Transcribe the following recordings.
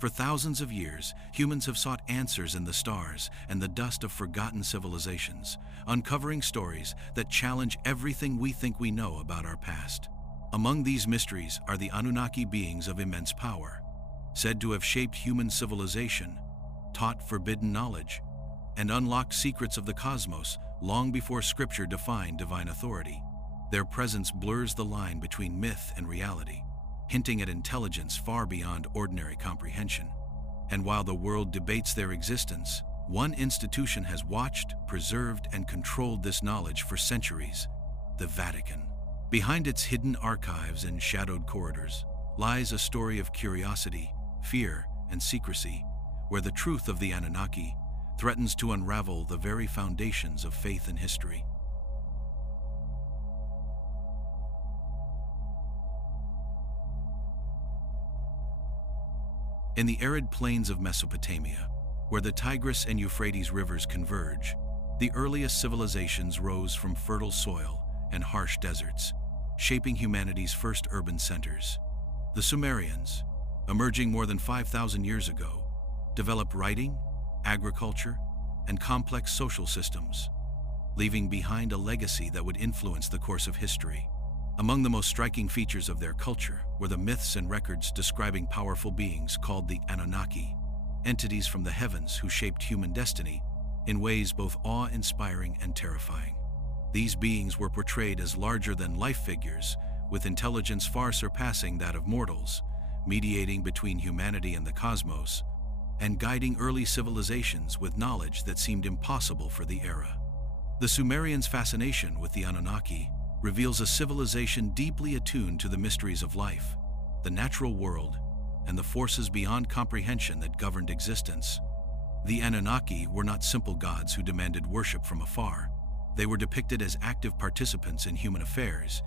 For thousands of years, humans have sought answers in the stars and the dust of forgotten civilizations, uncovering stories that challenge everything we think we know about our past. Among these mysteries are the Anunnaki, beings of immense power, said to have shaped human civilization, taught forbidden knowledge, and unlocked secrets of the cosmos long before Scripture defined divine authority. Their presence blurs the line between myth and reality, hinting at intelligence far beyond ordinary comprehension. And while the world debates their existence, one institution has watched, preserved, and controlled this knowledge for centuries: the Vatican. Behind its hidden archives and shadowed corridors lies a story of curiosity, fear, and secrecy, where the truth of the Anunnaki threatens to unravel the very foundations of faith and history. In the arid plains of Mesopotamia, where the Tigris and Euphrates rivers converge, the earliest civilizations rose from fertile soil and harsh deserts, shaping humanity's first urban centers. The Sumerians, emerging more than 5,000 years ago, developed writing, agriculture, and complex social systems, leaving behind a legacy that would influence the course of history. Among the most striking features of their culture were the myths and records describing powerful beings called the Anunnaki, entities from the heavens who shaped human destiny in ways both awe-inspiring and terrifying. These beings were portrayed as larger-than-life figures, with intelligence far surpassing that of mortals, mediating between humanity and the cosmos, and guiding early civilizations with knowledge that seemed impossible for the era. The Sumerians' fascination with the Anunnaki reveals a civilization deeply attuned to the mysteries of life, the natural world, and the forces beyond comprehension that governed existence. The Anunnaki were not simple gods who demanded worship from afar. They were depicted as active participants in human affairs,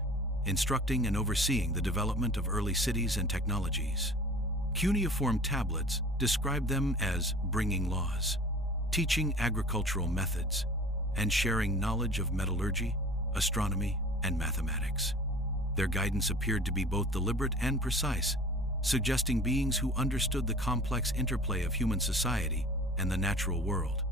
instructing and overseeing the development of early cities and technologies. Cuneiform tablets describe them as bringing laws, teaching agricultural methods, and sharing knowledge of metallurgy, astronomy, and mathematics. Their guidance appeared to be both deliberate and precise, suggesting beings who understood the complex interplay of human society and the natural world.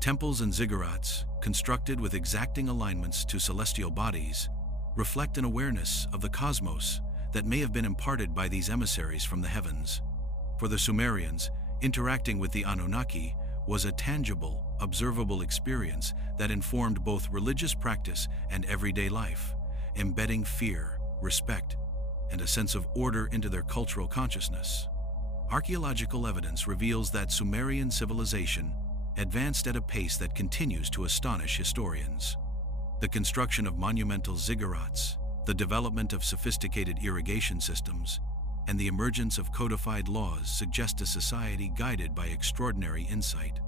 Temples and ziggurats, constructed with exacting alignments to celestial bodies, reflect an awareness of the cosmos that may have been imparted by these emissaries from the heavens. For the Sumerians, interacting with the Anunnaki was a tangible, observable experience that informed both religious practice and everyday life, embedding fear, respect, and a sense of order into their cultural consciousness. Archaeological evidence reveals that Sumerian civilization advanced at a pace that continues to astonish historians. The construction of monumental ziggurats, the development of sophisticated irrigation systems, and the emergence of codified laws suggest a society guided by extraordinary insight.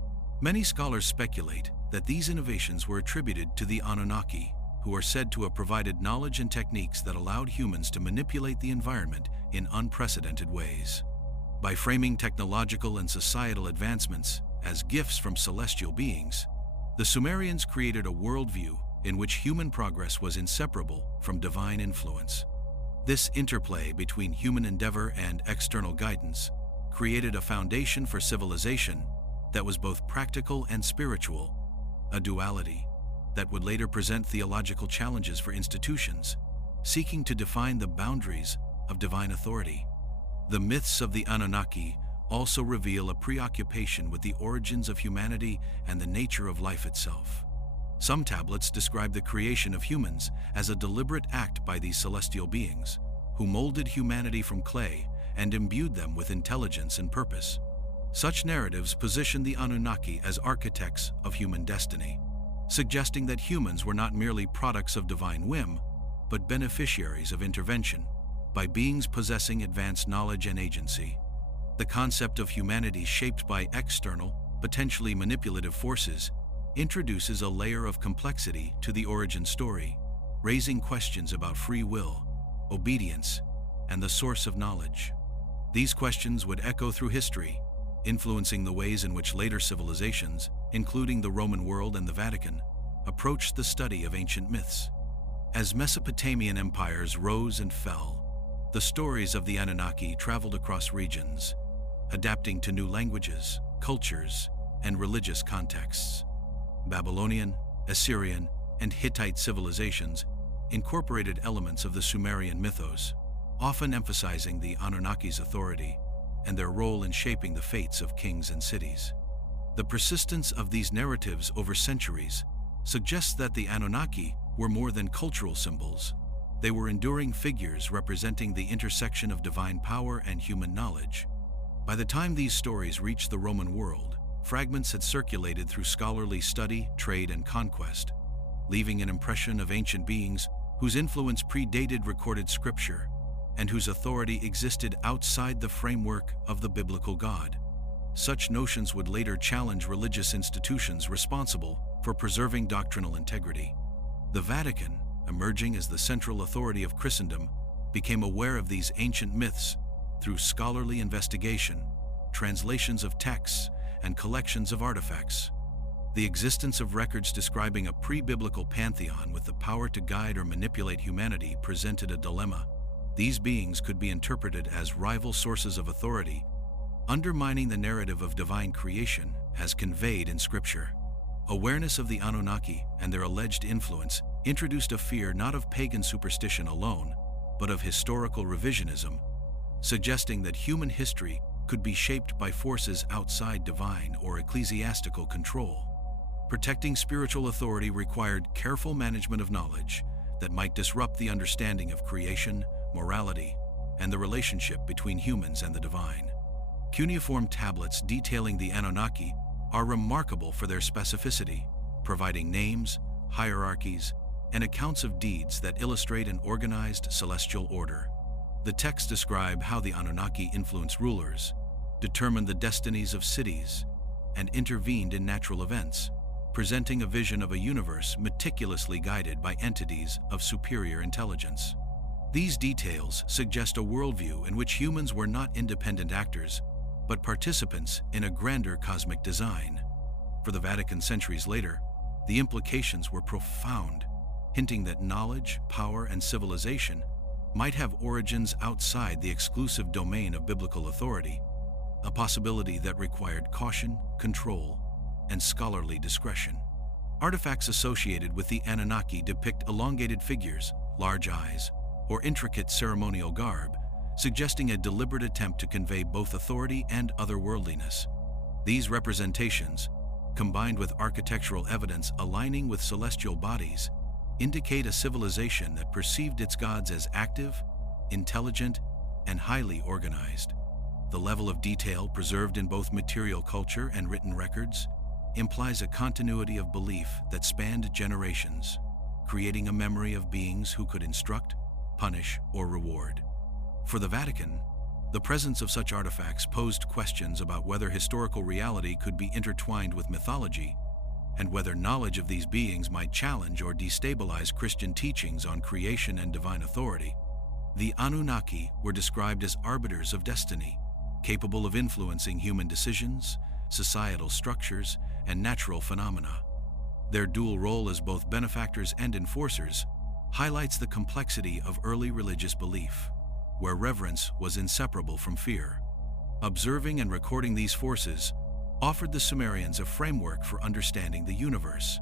Many scholars speculate that these innovations were attributed to the Anunnaki, who are said to have provided knowledge and techniques that allowed humans to manipulate the environment in unprecedented ways. By framing technological and societal advancements as gifts from celestial beings, the Sumerians created a worldview in which human progress was inseparable from divine influence. This interplay between human endeavor and external guidance created a foundation for civilization that was both practical and spiritual, a duality that would later present theological challenges for institutions seeking to define the boundaries of divine authority. The myths of the Anunnaki also reveal a preoccupation with the origins of humanity and the nature of life itself. Some tablets describe the creation of humans as a deliberate act by these celestial beings, who molded humanity from clay and imbued them with intelligence and purpose. Such narratives position the Anunnaki as architects of human destiny, suggesting that humans were not merely products of divine whim, but beneficiaries of intervention by beings possessing advanced knowledge and agency. The concept of humanity shaped by external, potentially manipulative forces introduces a layer of complexity to the origin story, raising questions about free will, obedience, and the source of knowledge. These questions would echo through history, influencing the ways in which later civilizations, including the Roman world and the Vatican, approached the study of ancient myths. As Mesopotamian empires rose and fell, the stories of the Anunnaki traveled across regions, adapting to new languages, cultures, and religious contexts. Babylonian, Assyrian, and Hittite civilizations incorporated elements of the Sumerian mythos, often emphasizing the Anunnaki's authority and their role in shaping the fates of kings and cities. The persistence of these narratives over centuries suggests that the Anunnaki were more than cultural symbols. They were enduring figures representing the intersection of divine power and human knowledge. By the time these stories reached the Roman world, fragments had circulated through scholarly study, trade, and conquest, leaving an impression of ancient beings whose influence predated recorded scripture and whose authority existed outside the framework of the biblical God. Such notions would later challenge religious institutions responsible for preserving doctrinal integrity. The Vatican, emerging as the central authority of Christendom, became aware of these ancient myths through scholarly investigation, translations of texts, and collections of artifacts. The existence of records describing a pre-biblical pantheon with the power to guide or manipulate humanity presented a dilemma. These beings could be interpreted as rival sources of authority, undermining the narrative of divine creation as conveyed in Scripture. Awareness of the Anunnaki and their alleged influence introduced a fear not of pagan superstition alone, but of historical revisionism, suggesting that human history could be shaped by forces outside divine or ecclesiastical control. Protecting spiritual authority required careful management of knowledge that might disrupt the understanding of creation, morality, and the relationship between humans and the divine. Cuneiform tablets detailing the Anunnaki are remarkable for their specificity, providing names, hierarchies, and accounts of deeds that illustrate an organized celestial order. The texts describe how the Anunnaki influenced rulers, determined the destinies of cities, and intervened in natural events, presenting a vision of a universe meticulously guided by entities of superior intelligence. These details suggest a worldview in which humans were not independent actors, but participants in a grander cosmic design. For the Vatican centuries later, the implications were profound, hinting that knowledge, power, and civilization might have origins outside the exclusive domain of biblical authority, a possibility that required caution, control, and scholarly discretion. Artifacts associated with the Anunnaki depict elongated figures, large eyes, or intricate ceremonial garb, suggesting a deliberate attempt to convey both authority and otherworldliness. These representations, combined with architectural evidence aligning with celestial bodies, indicate a civilization that perceived its gods as active, intelligent, and highly organized. The level of detail preserved in both material culture and written records implies a continuity of belief that spanned generations, creating a memory of beings who could instruct, punish, or reward. For the Vatican, the presence of such artifacts posed questions about whether historical reality could be intertwined with mythology, and whether knowledge of these beings might challenge or destabilize Christian teachings on creation and divine authority. The Anunnaki were described as arbiters of destiny, capable of influencing human decisions, societal structures, and natural phenomena. Their dual role as both benefactors and enforcers highlights the complexity of early religious belief, where reverence was inseparable from fear. Observing and recording these forces offered the Sumerians a framework for understanding the universe,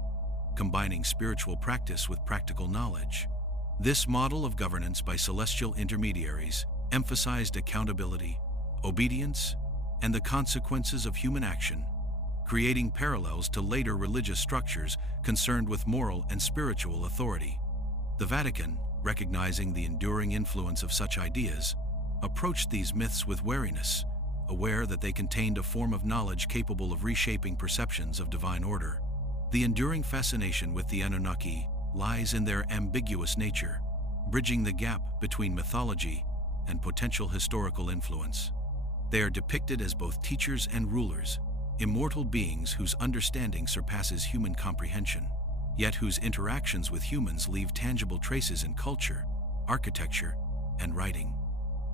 combining spiritual practice with practical knowledge. This model of governance by celestial intermediaries emphasized accountability, obedience, and the consequences of human action, creating parallels to later religious structures concerned with moral and spiritual authority. The Vatican, recognizing the enduring influence of such ideas, approached these myths with wariness, aware that they contained a form of knowledge capable of reshaping perceptions of divine order. The enduring fascination with the Anunnaki lies in their ambiguous nature, bridging the gap between mythology and potential historical influence. They are depicted as both teachers and rulers, immortal beings whose understanding surpasses human comprehension, yet whose interactions with humans leave tangible traces in culture, architecture, and writing.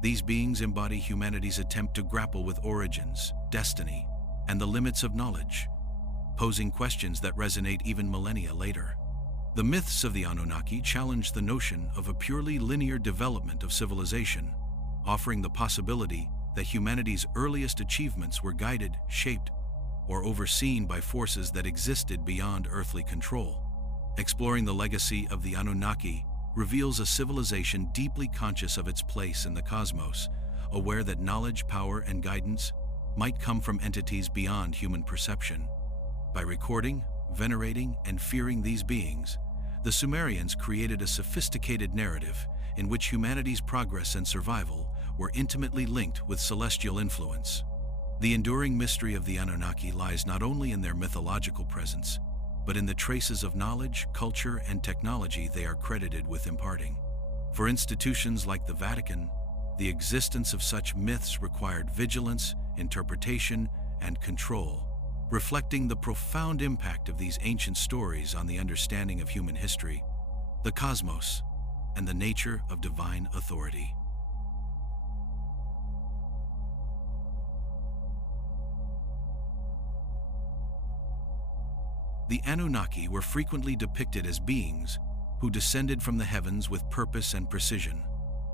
These beings embody humanity's attempt to grapple with origins, destiny, and the limits of knowledge, posing questions that resonate even millennia later. The myths of the Anunnaki challenge the notion of a purely linear development of civilization, offering the possibility that humanity's earliest achievements were guided, shaped, or overseen by forces that existed beyond earthly control. Exploring the legacy of the Anunnaki reveals a civilization deeply conscious of its place in the cosmos, aware that knowledge, power, and guidance might come from entities beyond human perception. By recording, venerating, and fearing these beings, the Sumerians created a sophisticated narrative in which humanity's progress and survival were intimately linked with celestial influence. The enduring mystery of the Anunnaki lies not only in their mythological presence, but in the traces of knowledge, culture, and technology they are credited with imparting. For institutions like the Vatican, the existence of such myths required vigilance, interpretation, and control, reflecting the profound impact of these ancient stories on the understanding of human history, the cosmos, and the nature of divine authority. The Anunnaki were frequently depicted as beings who descended from the heavens with purpose and precision,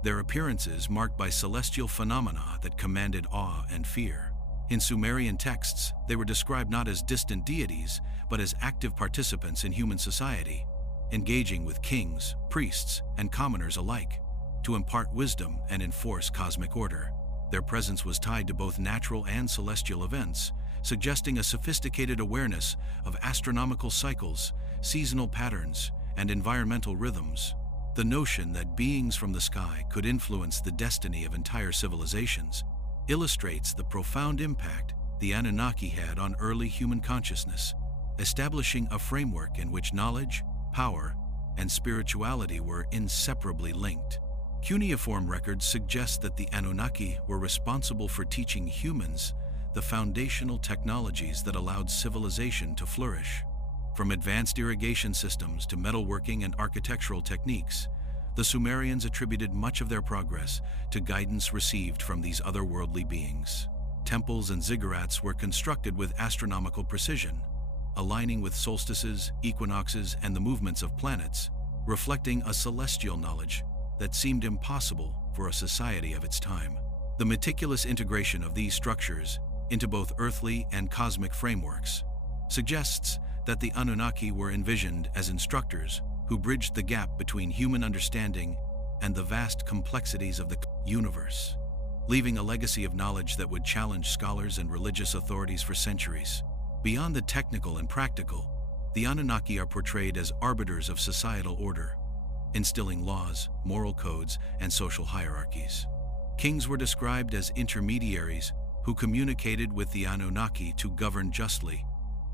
their appearances marked by celestial phenomena that commanded awe and fear. In Sumerian texts, they were described not as distant deities, but as active participants in human society, engaging with kings, priests, and commoners alike to impart wisdom and enforce cosmic order. Their presence was tied to both natural and celestial events, suggesting a sophisticated awareness of astronomical cycles, seasonal patterns, and environmental rhythms. The notion that beings from the sky could influence the destiny of entire civilizations illustrates the profound impact the Anunnaki had on early human consciousness, establishing a framework in which knowledge, power, and spirituality were inseparably linked. Cuneiform records suggest that the Anunnaki were responsible for teaching humans the foundational technologies that allowed civilization to flourish. From advanced irrigation systems to metalworking and architectural techniques, the Sumerians attributed much of their progress to guidance received from these otherworldly beings. Temples and ziggurats were constructed with astronomical precision, aligning with solstices, equinoxes, and the movements of planets, reflecting a celestial knowledge that seemed impossible for a society of its time. The meticulous integration of these structures into both earthly and cosmic frameworks suggests that the Anunnaki were envisioned as instructors who bridged the gap between human understanding and the vast complexities of the universe, leaving a legacy of knowledge that would challenge scholars and religious authorities for centuries. Beyond the technical and practical, the Anunnaki are portrayed as arbiters of societal order, instilling laws, moral codes, and social hierarchies. Kings were described as intermediaries who communicated with the Anunnaki to govern justly,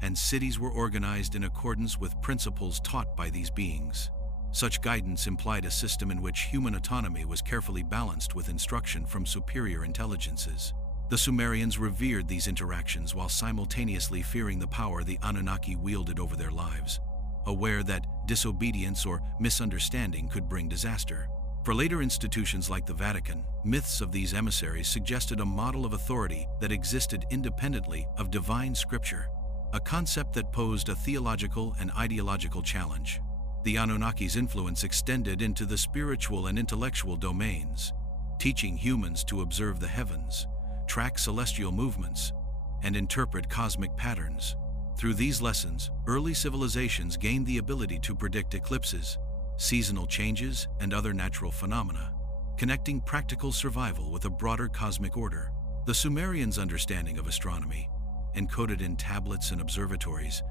and cities were organized in accordance with principles taught by these beings. Such guidance implied a system in which human autonomy was carefully balanced with instruction from superior intelligences. The Sumerians revered these interactions while simultaneously fearing the power the Anunnaki wielded over their lives, aware that disobedience or misunderstanding could bring disaster. For later institutions like the Vatican, myths of these emissaries suggested a model of authority that existed independently of divine scripture, a concept that posed a theological and ideological challenge. The Anunnaki's influence extended into the spiritual and intellectual domains, teaching humans to observe the heavens, track celestial movements, and interpret cosmic patterns. Through these lessons, early civilizations gained the ability to predict eclipses, seasonal changes, and other natural phenomena, connecting practical survival with a broader cosmic order. The Sumerians' understanding of astronomy, encoded in tablets and observatories,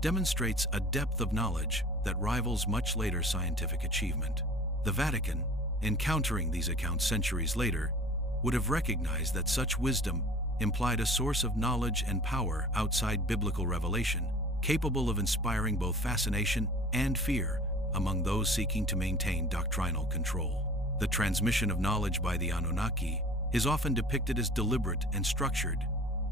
demonstrates a depth of knowledge that rivals much later scientific achievement. The Vatican, encountering these accounts centuries later, would have recognized that such wisdom implied a source of knowledge and power outside biblical revelation, capable of inspiring both fascination and fear among those seeking to maintain doctrinal control. The transmission of knowledge by the Anunnaki is often depicted as deliberate and structured,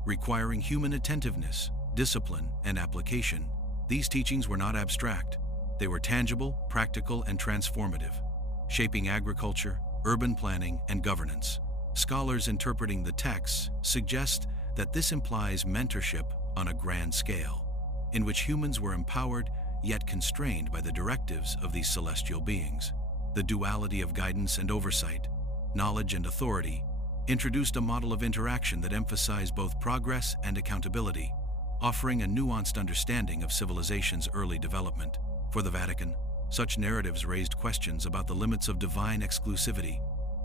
requiring human attentiveness, discipline, and application. These teachings were not abstract. They were tangible, practical, and transformative, shaping agriculture, urban planning, and governance. Scholars interpreting the texts suggest that this implies mentorship on a grand scale, in which humans were empowered yet constrained by the directives of these celestial beings. The duality of guidance and oversight, knowledge and authority, introduced a model of interaction that emphasized both progress and accountability, offering a nuanced understanding of civilization's early development. For the Vatican, such narratives raised questions about the limits of divine exclusivity,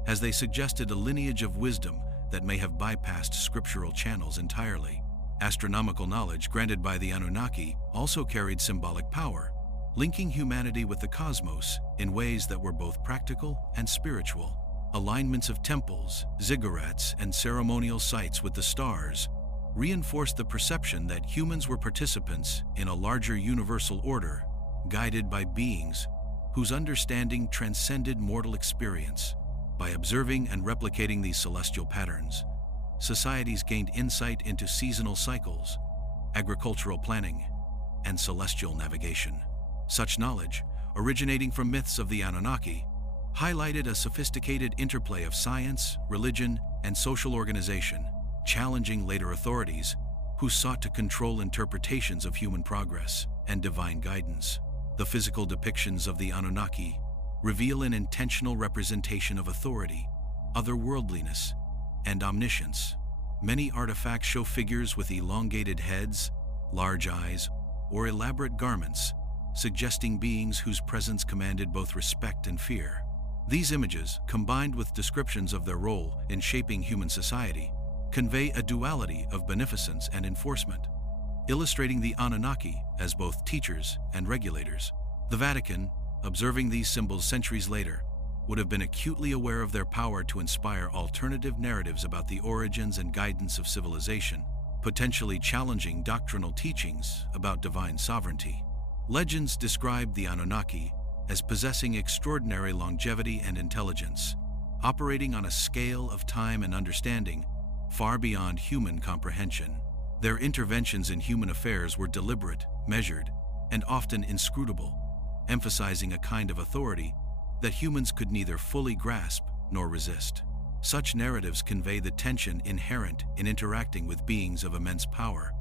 as they suggested a lineage of wisdom that may have bypassed scriptural channels entirely. Astronomical knowledge granted by the Anunnaki also carried symbolic power, linking humanity with the cosmos in ways that were both practical and spiritual. Alignments of temples, ziggurats, and ceremonial sites with the stars reinforced the perception that humans were participants in a larger universal order, guided by beings whose understanding transcended mortal experience. By observing and replicating these celestial patterns, societies gained insight into seasonal cycles, agricultural planning, and celestial navigation. Such knowledge, originating from myths of the Anunnaki, highlighted a sophisticated interplay of science, religion, and social organization, challenging later authorities who sought to control interpretations of human progress and divine guidance. The physical depictions of the Anunnaki reveal an intentional representation of authority, otherworldliness, and omniscience. Many artifacts show figures with elongated heads, large eyes, or elaborate garments, suggesting beings whose presence commanded both respect and fear. These images, combined with descriptions of their role in shaping human society, convey a duality of beneficence and enforcement, illustrating the Anunnaki as both teachers and regulators. The Vatican, observing these symbols centuries later, would have been acutely aware of their power to inspire alternative narratives about the origins and guidance of civilization, potentially challenging doctrinal teachings about divine sovereignty. Legends describe the Anunnaki as possessing extraordinary longevity and intelligence, operating on a scale of time and understanding far beyond human comprehension. Their interventions in human affairs were deliberate, measured, and often inscrutable, emphasizing a kind of authority that humans could neither fully grasp nor resist. Such narratives convey the tension inherent in interacting with beings of immense power,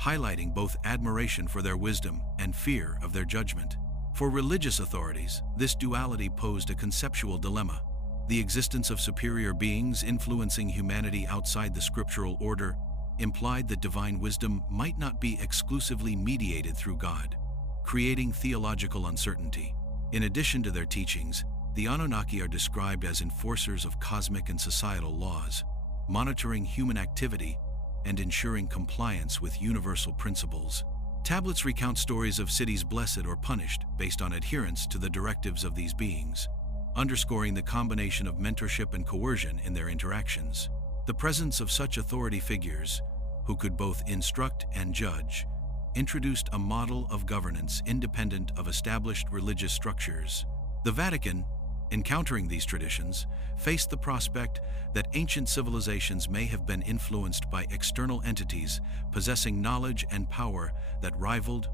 highlighting both admiration for their wisdom and fear of their judgment. For religious authorities, this duality posed a conceptual dilemma. The existence of superior beings influencing humanity outside the scriptural order implied that divine wisdom might not be exclusively mediated through God, creating theological uncertainty. In addition to their teachings, the Anunnaki are described as enforcers of cosmic and societal laws, monitoring human activity and ensuring compliance with universal principles. Tablets recount stories of cities blessed or punished based on adherence to the directives of these beings, underscoring the combination of mentorship and coercion in their interactions. The presence of such authority figures, who could both instruct and judge, introduced a model of governance independent of established religious structures. The Vatican, encountering these traditions, faced the prospect that ancient civilizations may have been influenced by external entities possessing knowledge and power that rivaled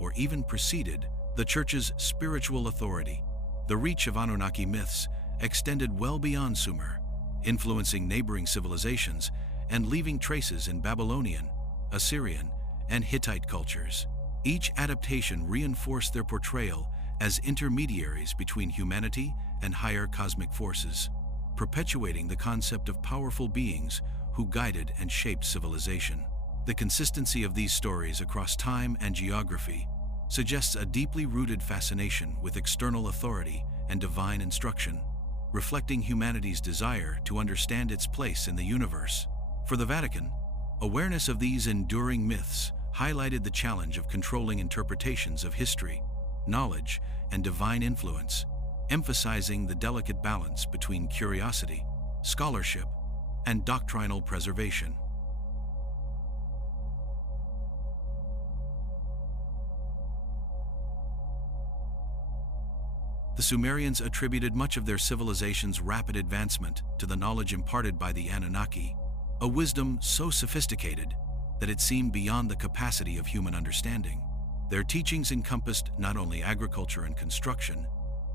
or even preceded the Church's spiritual authority. The reach of Anunnaki myths extended well beyond Sumer, influencing neighboring civilizations and leaving traces in Babylonian, Assyrian, and Hittite cultures. Each adaptation reinforced their portrayal as intermediaries between humanity and higher cosmic forces, perpetuating the concept of powerful beings who guided and shaped civilization. The consistency of these stories across time and geography suggests a deeply rooted fascination with external authority and divine instruction, reflecting humanity's desire to understand its place in the universe. For the Vatican, awareness of these enduring myths highlighted the challenge of controlling interpretations of history, knowledge, and divine influence, emphasizing the delicate balance between curiosity, scholarship, and doctrinal preservation. The Sumerians attributed much of their civilization's rapid advancement to the knowledge imparted by the Anunnaki, a wisdom so sophisticated that it seemed beyond the capacity of human understanding. Their teachings encompassed not only agriculture and construction,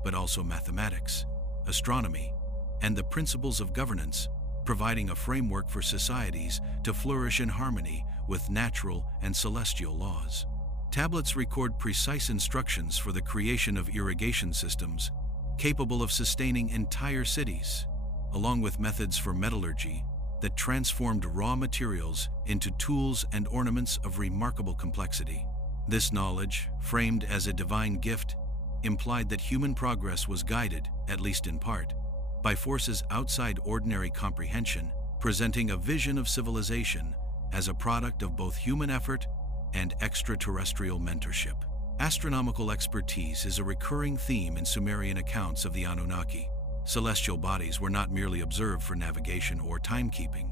but also mathematics, astronomy, and the principles of governance, providing a framework for societies to flourish in harmony with natural and celestial laws. Tablets record precise instructions for the creation of irrigation systems capable of sustaining entire cities, along with methods for metallurgy that transformed raw materials into tools and ornaments of remarkable complexity. This knowledge, framed as a divine gift, implied that human progress was guided, at least in part, by forces outside ordinary comprehension, presenting a vision of civilization as a product of both human effort and extraterrestrial mentorship. Astronomical expertise is a recurring theme in Sumerian accounts of the Anunnaki. Celestial bodies were not merely observed for navigation or timekeeping.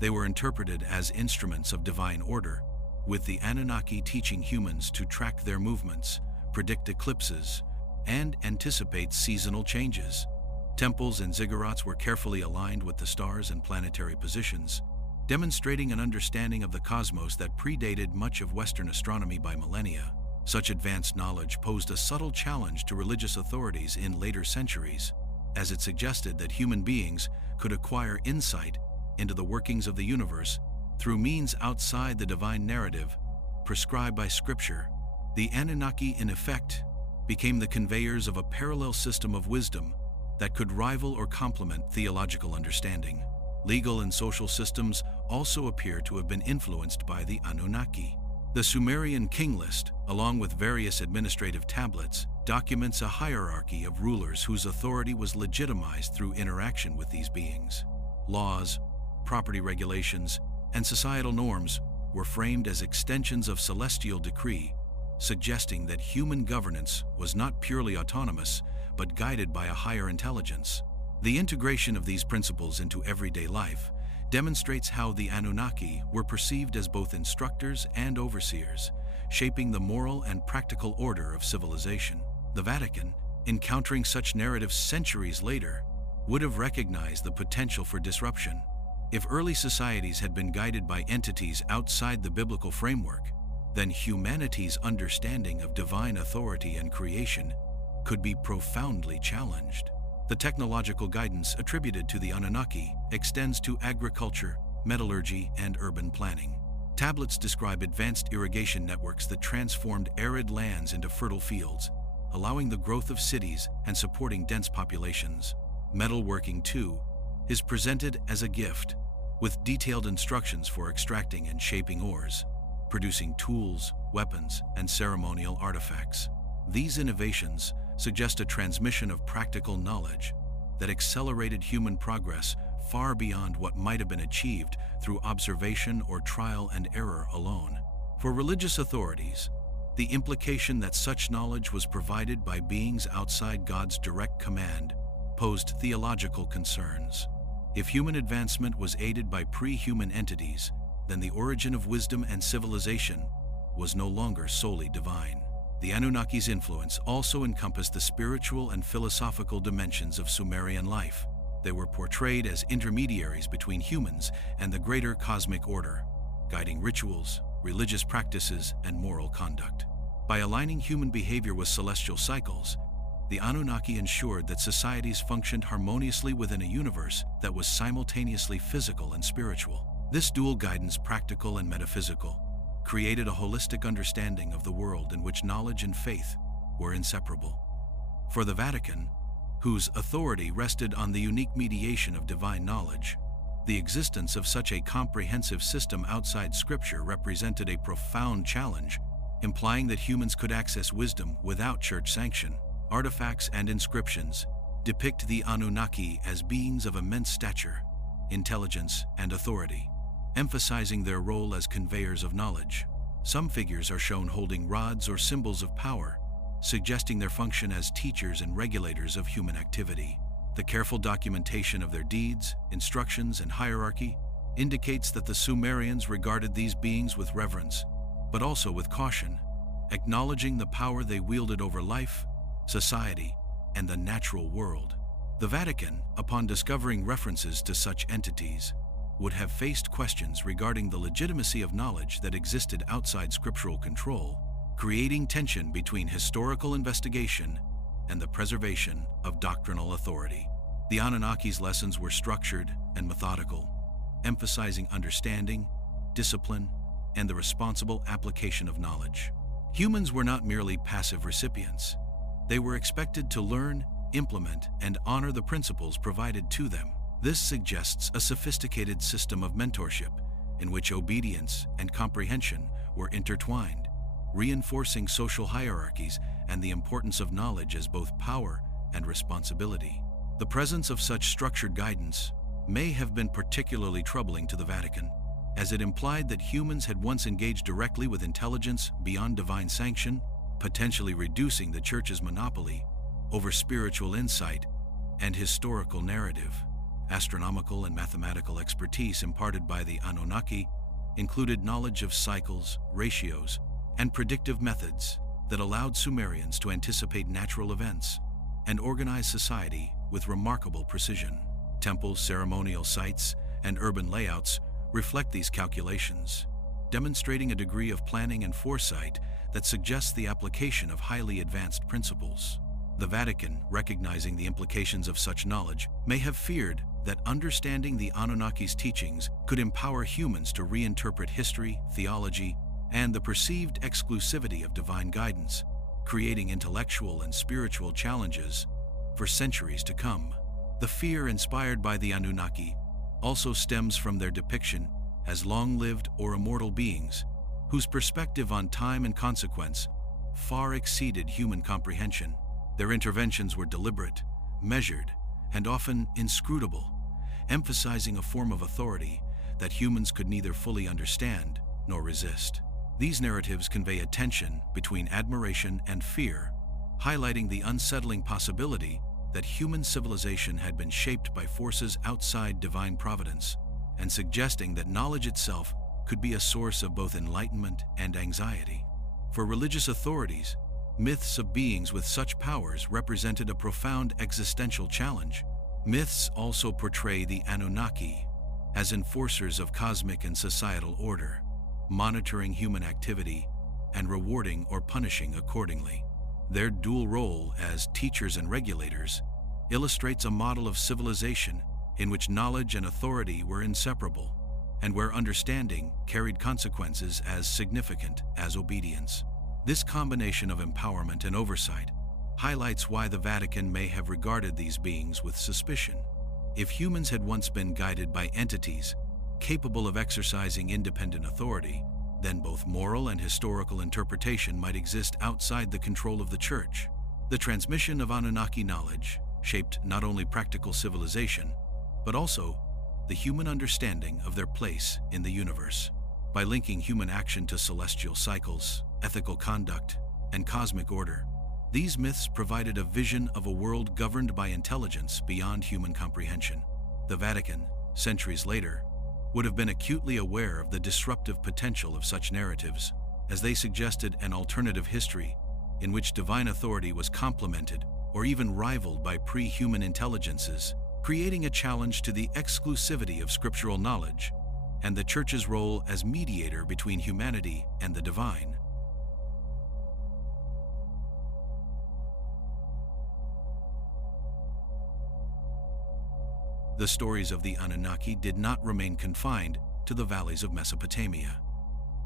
They were interpreted as instruments of divine order, with the Anunnaki teaching humans to track their movements, predict eclipses, and anticipate seasonal changes. Temples and ziggurats were carefully aligned with the stars and planetary positions, demonstrating an understanding of the cosmos that predated much of Western astronomy by millennia. Such advanced knowledge posed a subtle challenge to religious authorities in later centuries, as it suggested that human beings could acquire insight into the workings of the universe through means outside the divine narrative prescribed by Scripture. The Anunnaki, in effect, became the conveyors of a parallel system of wisdom that could rival or complement theological understanding. Legal and social systems also appear to have been influenced by the Anunnaki. The Sumerian king list, along with various administrative tablets, documents a hierarchy of rulers whose authority was legitimized through interaction with these beings. Laws, property regulations, and societal norms were framed as extensions of celestial decree, suggesting that human governance was not purely autonomous, but guided by a higher intelligence. The integration of these principles into everyday life demonstrates how the Anunnaki were perceived as both instructors and overseers, shaping the moral and practical order of civilization. The Vatican, encountering such narratives centuries later, would have recognized the potential for disruption. If early societies had been guided by entities outside the biblical framework, then humanity's understanding of divine authority and creation could be profoundly challenged. The technological guidance attributed to the Anunnaki extends to agriculture, metallurgy, and urban planning. Tablets describe advanced irrigation networks that transformed arid lands into fertile fields, allowing the growth of cities and supporting dense populations. Metalworking, too, is presented as a gift, with detailed instructions for extracting and shaping ores, producing tools, weapons, and ceremonial artifacts. These innovations suggest a transmission of practical knowledge that accelerated human progress far beyond what might have been achieved through observation or trial and error alone. For religious authorities, the implication that such knowledge was provided by beings outside God's direct command posed theological concerns. If human advancement was aided by pre-human entities, then the origin of wisdom and civilization was no longer solely divine. The Anunnaki's influence also encompassed the spiritual and philosophical dimensions of Sumerian life. They were portrayed as intermediaries between humans and the greater cosmic order, guiding rituals, religious practices, and moral conduct. By aligning human behavior with celestial cycles, the Anunnaki ensured that societies functioned harmoniously within a universe that was simultaneously physical and spiritual. This dual guidance, practical and metaphysical, created a holistic understanding of the world in which knowledge and faith were inseparable. For the Vatican, whose authority rested on the unique mediation of divine knowledge, the existence of such a comprehensive system outside Scripture represented a profound challenge, implying that humans could access wisdom without church sanction. Artifacts and inscriptions depict the Anunnaki as beings of immense stature, intelligence, and authority, emphasizing their role as conveyors of knowledge. Some figures are shown holding rods or symbols of power, suggesting their function as teachers and regulators of human activity. The careful documentation of their deeds, instructions, and hierarchy indicates that the Sumerians regarded these beings with reverence, but also with caution, acknowledging the power they wielded over life, society, and the natural world. The Vatican, upon discovering references to such entities, would have faced questions regarding the legitimacy of knowledge that existed outside scriptural control, creating tension between historical investigation and the preservation of doctrinal authority. The Anunnaki's lessons were structured and methodical, emphasizing understanding, discipline, and the responsible application of knowledge. Humans were not merely passive recipients. They were expected to learn, implement, and honor the principles provided to them. This suggests a sophisticated system of mentorship in which obedience and comprehension were intertwined, reinforcing social hierarchies and the importance of knowledge as both power and responsibility. The presence of such structured guidance may have been particularly troubling to the Vatican, as it implied that humans had once engaged directly with intelligence beyond divine sanction, potentially reducing the Church's monopoly over spiritual insight and historical narrative. Astronomical and mathematical expertise imparted by the Anunnaki included knowledge of cycles, ratios, and predictive methods that allowed Sumerians to anticipate natural events and organize society with remarkable precision. Temples, ceremonial sites, and urban layouts reflect these calculations, demonstrating a degree of planning and foresight that suggests the application of highly advanced principles. The Vatican, recognizing the implications of such knowledge, may have feared that understanding the Anunnaki's teachings could empower humans to reinterpret history, theology, and the perceived exclusivity of divine guidance, creating intellectual and spiritual challenges for centuries to come. The fear inspired by the Anunnaki also stems from their depiction as long-lived or immortal beings, whose perspective on time and consequence far exceeded human comprehension. Their interventions were deliberate, measured, and often inscrutable, emphasizing a form of authority that humans could neither fully understand nor resist. These narratives convey a tension between admiration and fear, highlighting the unsettling possibility that human civilization had been shaped by forces outside divine providence, and suggesting that knowledge itself could be a source of both enlightenment and anxiety. For religious authorities, myths of beings with such powers represented a profound existential challenge. Myths also portray the Anunnaki as enforcers of cosmic and societal order, monitoring human activity and rewarding or punishing accordingly. Their dual role as teachers and regulators illustrates a model of civilization in which knowledge and authority were inseparable, and where understanding carried consequences as significant as obedience. This combination of empowerment and oversight highlights why the Vatican may have regarded these beings with suspicion. If humans had once been guided by entities capable of exercising independent authority, then both moral and historical interpretation might exist outside the control of the Church. The transmission of Anunnaki knowledge shaped not only practical civilization, but also the human understanding of their place in the universe. By linking human action to celestial cycles, ethical conduct, and cosmic order, these myths provided a vision of a world governed by intelligence beyond human comprehension. The Vatican, centuries later, would have been acutely aware of the disruptive potential of such narratives, as they suggested an alternative history in which divine authority was complemented or even rivaled by pre-human intelligences, creating a challenge to the exclusivity of scriptural knowledge and the Church's role as mediator between humanity and the divine. The stories of the Anunnaki did not remain confined to the valleys of Mesopotamia.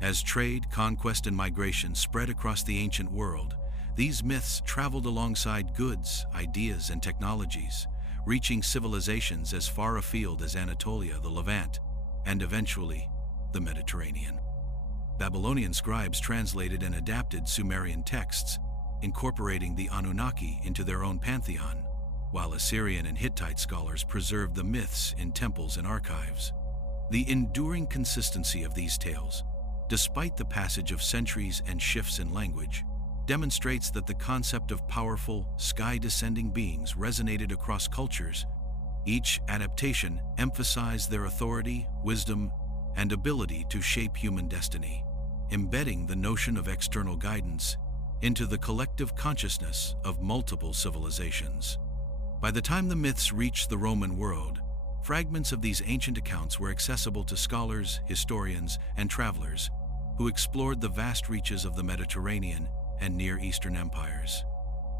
As trade, conquest, and migration spread across the ancient world, these myths traveled alongside goods, ideas, and technologies, reaching civilizations as far afield as Anatolia, the Levant, and eventually the Mediterranean. Babylonian scribes translated and adapted Sumerian texts, incorporating the Anunnaki into their own pantheon, while Assyrian and Hittite scholars preserved the myths in temples and archives. The enduring consistency of these tales, despite the passage of centuries and shifts in language, demonstrates that the concept of powerful, sky-descending beings resonated across cultures. Each adaptation emphasized their authority, wisdom, and ability to shape human destiny, embedding the notion of external guidance into the collective consciousness of multiple civilizations. By the time the myths reached the Roman world, fragments of these ancient accounts were accessible to scholars, historians, and travelers who explored the vast reaches of the Mediterranean and Near Eastern empires.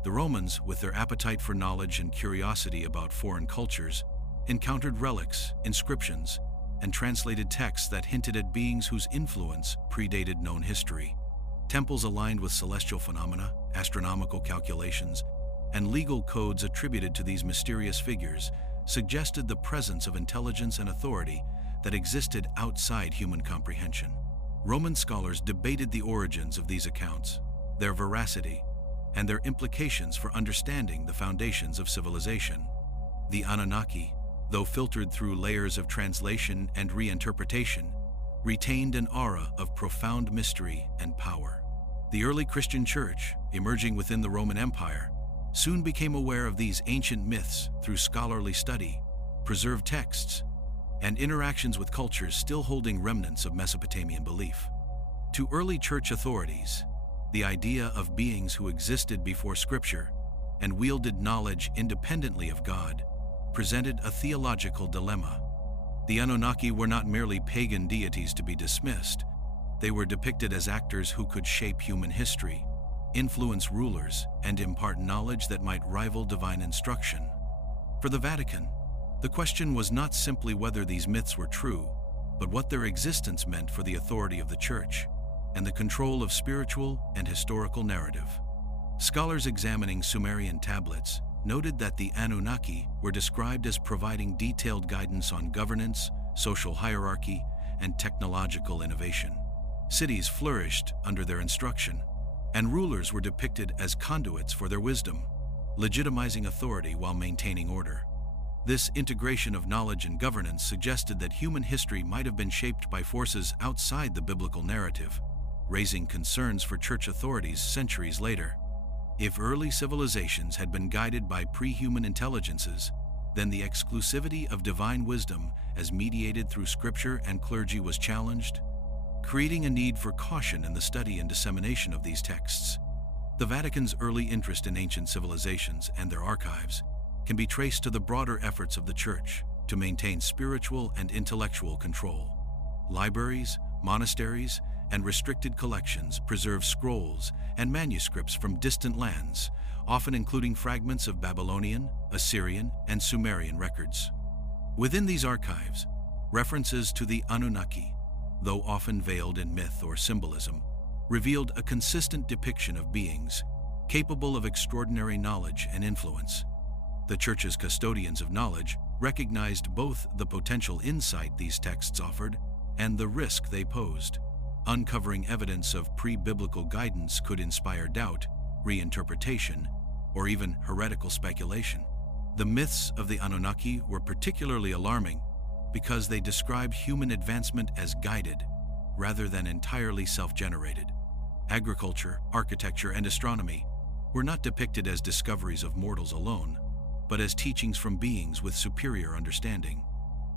The Romans, with their appetite for knowledge and curiosity about foreign cultures, encountered relics, inscriptions, and translated texts that hinted at beings whose influence predated known history. Temples aligned with celestial phenomena, astronomical calculations, and legal codes attributed to these mysterious figures suggested the presence of intelligence and authority that existed outside human comprehension. Roman scholars debated the origins of these accounts, their veracity, and their implications for understanding the foundations of civilization. The Anunnaki, though filtered through layers of translation and reinterpretation, retained an aura of profound mystery and power. The early Christian church, emerging within the Roman Empire, soon became aware of these ancient myths through scholarly study, preserved texts, and interactions with cultures still holding remnants of Mesopotamian belief. To early church authorities, the idea of beings who existed before Scripture and wielded knowledge independently of God presented a theological dilemma. The Anunnaki were not merely pagan deities to be dismissed. They were depicted as actors who could shape human history, influence rulers, and impart knowledge that might rival divine instruction. For the Vatican, the question was not simply whether these myths were true, but what their existence meant for the authority of the Church and the control of spiritual and historical narrative. Scholars examining Sumerian tablets noted that the Anunnaki were described as providing detailed guidance on governance, social hierarchy, and technological innovation. Cities flourished under their instruction, and rulers were depicted as conduits for their wisdom, legitimizing authority while maintaining order. This integration of knowledge and governance suggested that human history might have been shaped by forces outside the biblical narrative, raising concerns for church authorities centuries later. If early civilizations had been guided by pre-human intelligences, then the exclusivity of divine wisdom as mediated through scripture and clergy was challenged, creating a need for caution in the study and dissemination of these texts. The Vatican's early interest in ancient civilizations and their archives can be traced to the broader efforts of the Church to maintain spiritual and intellectual control. Libraries, monasteries, and restricted collections preserve scrolls and manuscripts from distant lands, often including fragments of Babylonian, Assyrian, and Sumerian records. Within these archives, references to the Anunnaki, though often veiled in myth or symbolism, revealed a consistent depiction of beings capable of extraordinary knowledge and influence. The Church's custodians of knowledge recognized both the potential insight these texts offered and the risk they posed. Uncovering evidence of pre-biblical guidance could inspire doubt, reinterpretation, or even heretical speculation. The myths of the Anunnaki were particularly alarming because they describe human advancement as guided, rather than entirely self-generated. Agriculture, architecture, and astronomy were not depicted as discoveries of mortals alone, but as teachings from beings with superior understanding.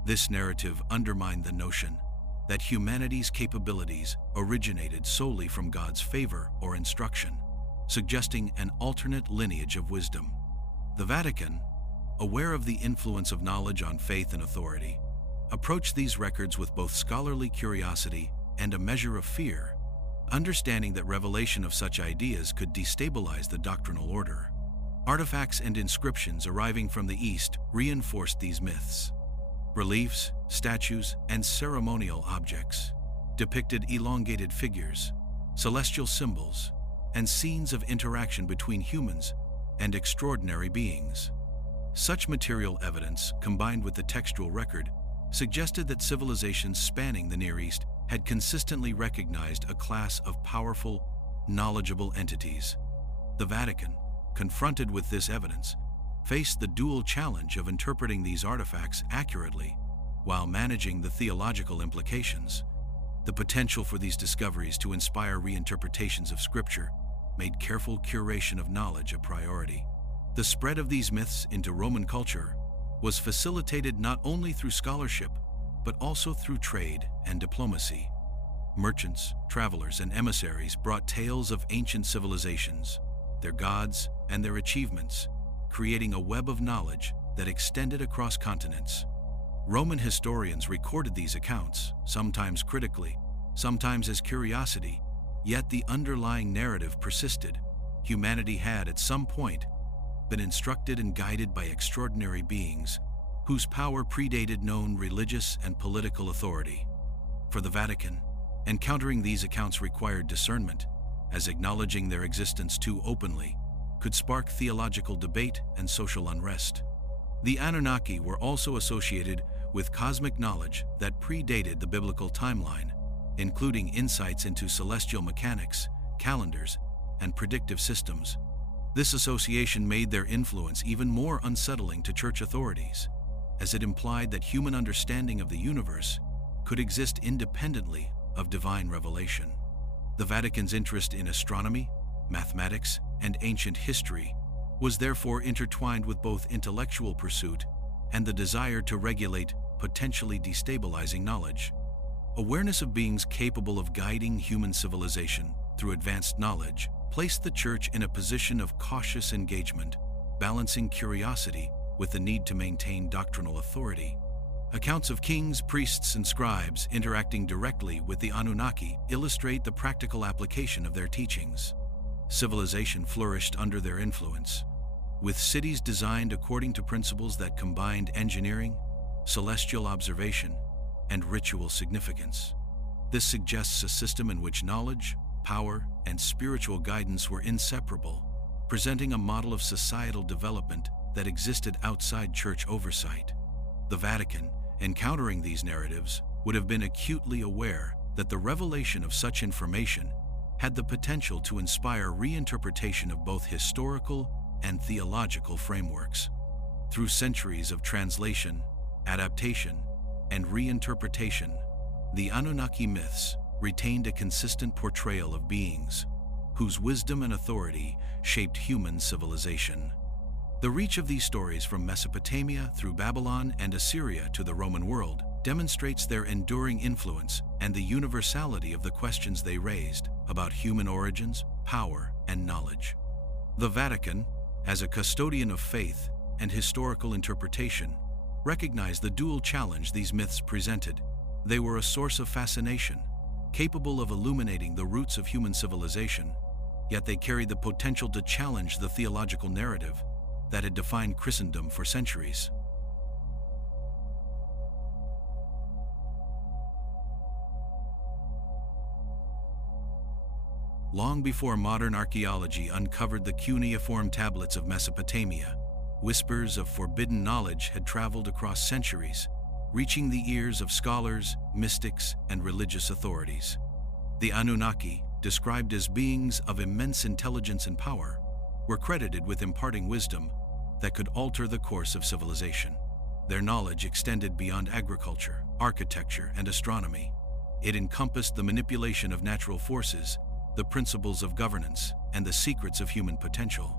This narrative undermined the notion that humanity's capabilities originated solely from God's favor or instruction, suggesting an alternate lineage of wisdom. The Vatican, aware of the influence of knowledge on faith and authority, approached these records with both scholarly curiosity and a measure of fear, understanding that revelation of such ideas could destabilize the doctrinal order. Artifacts and inscriptions arriving from the East reinforced these myths. Reliefs, statues, and ceremonial objects depicted elongated figures, celestial symbols, and scenes of interaction between humans and extraordinary beings. Such material evidence, combined with the textual record, suggested that civilizations spanning the Near East had consistently recognized a class of powerful, knowledgeable entities. The Vatican, confronted with this evidence, faced the dual challenge of interpreting these artifacts accurately while managing the theological implications. The potential for these discoveries to inspire reinterpretations of Scripture made careful curation of knowledge a priority. The spread of these myths into Roman culture was facilitated not only through scholarship, but also through trade and diplomacy. Merchants, travelers, and emissaries brought tales of ancient civilizations, their gods, and their achievements, creating a web of knowledge that extended across continents. Roman historians recorded these accounts, sometimes critically, sometimes as curiosity, yet the underlying narrative persisted. Humanity had, at some point, been instructed and guided by extraordinary beings whose power predated known religious and political authority. For the Vatican, encountering these accounts required discernment, as acknowledging their existence too openly could spark theological debate and social unrest. The Anunnaki were also associated with cosmic knowledge that predated the biblical timeline, including insights into celestial mechanics, calendars, and predictive systems. This association made their influence even more unsettling to church authorities, as it implied that human understanding of the universe could exist independently of divine revelation. The Vatican's interest in astronomy, mathematics, and ancient history was therefore intertwined with both intellectual pursuit and the desire to regulate potentially destabilizing knowledge. Awareness of beings capable of guiding human civilization through advanced knowledge placed the Church in a position of cautious engagement, balancing curiosity with the need to maintain doctrinal authority. Accounts of kings, priests, and scribes interacting directly with the Anunnaki illustrate the practical application of their teachings. Civilization flourished under their influence, with cities designed according to principles that combined engineering, celestial observation, and ritual significance. This suggests a system in which knowledge, power, and spiritual guidance were inseparable, presenting a model of societal development that existed outside church oversight. The Vatican, encountering these narratives, would have been acutely aware that the revelation of such information had the potential to inspire reinterpretation of both historical and theological frameworks. Through centuries of translation, adaptation, and reinterpretation, the Anunnaki myths retained a consistent portrayal of beings whose wisdom and authority shaped human civilization. The reach of these stories from Mesopotamia through Babylon and Assyria to the Roman world demonstrates their enduring influence and the universality of the questions they raised about human origins, power, and knowledge. The Vatican, as a custodian of faith and historical interpretation, recognized the dual challenge these myths presented. They were a source of fascination, capable of illuminating the roots of human civilization, yet they carried the potential to challenge the theological narrative that had defined Christendom for centuries. Long before modern archaeology uncovered the cuneiform tablets of Mesopotamia, whispers of forbidden knowledge had traveled across centuries, reaching the ears of scholars, mystics, and religious authorities. The Anunnaki, described as beings of immense intelligence and power, were credited with imparting wisdom that could alter the course of civilization. Their knowledge extended beyond agriculture, architecture, and astronomy. It encompassed the manipulation of natural forces, the principles of governance, and the secrets of human potential.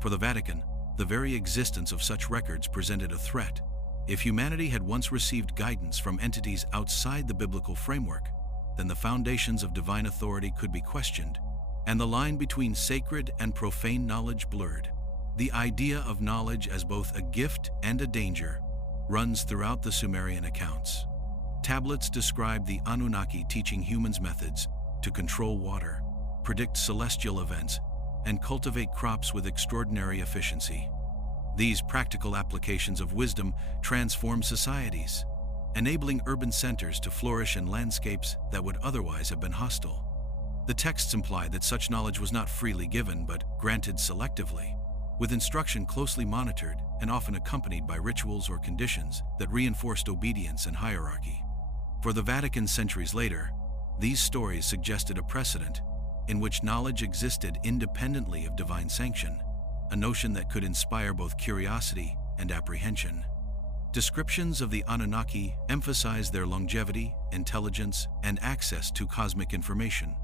For the Vatican, the very existence of such records presented a threat. If humanity had once received guidance from entities outside the biblical framework, then the foundations of divine authority could be questioned, and the line between sacred and profane knowledge blurred. The idea of knowledge as both a gift and a danger runs throughout the Sumerian accounts. Tablets describe the Anunnaki teaching humans methods to control water, predict celestial events, and cultivate crops with extraordinary efficiency. These practical applications of wisdom transform societies, enabling urban centers to flourish in landscapes that would otherwise have been hostile. The texts imply that such knowledge was not freely given but granted selectively, with instruction closely monitored and often accompanied by rituals or conditions that reinforced obedience and hierarchy. For the Vatican centuries later, these stories suggested a precedent in which knowledge existed independently of divine sanction, a notion that could inspire both curiosity and apprehension. Descriptions of the Anunnaki emphasize their longevity, intelligence, and access to cosmic information.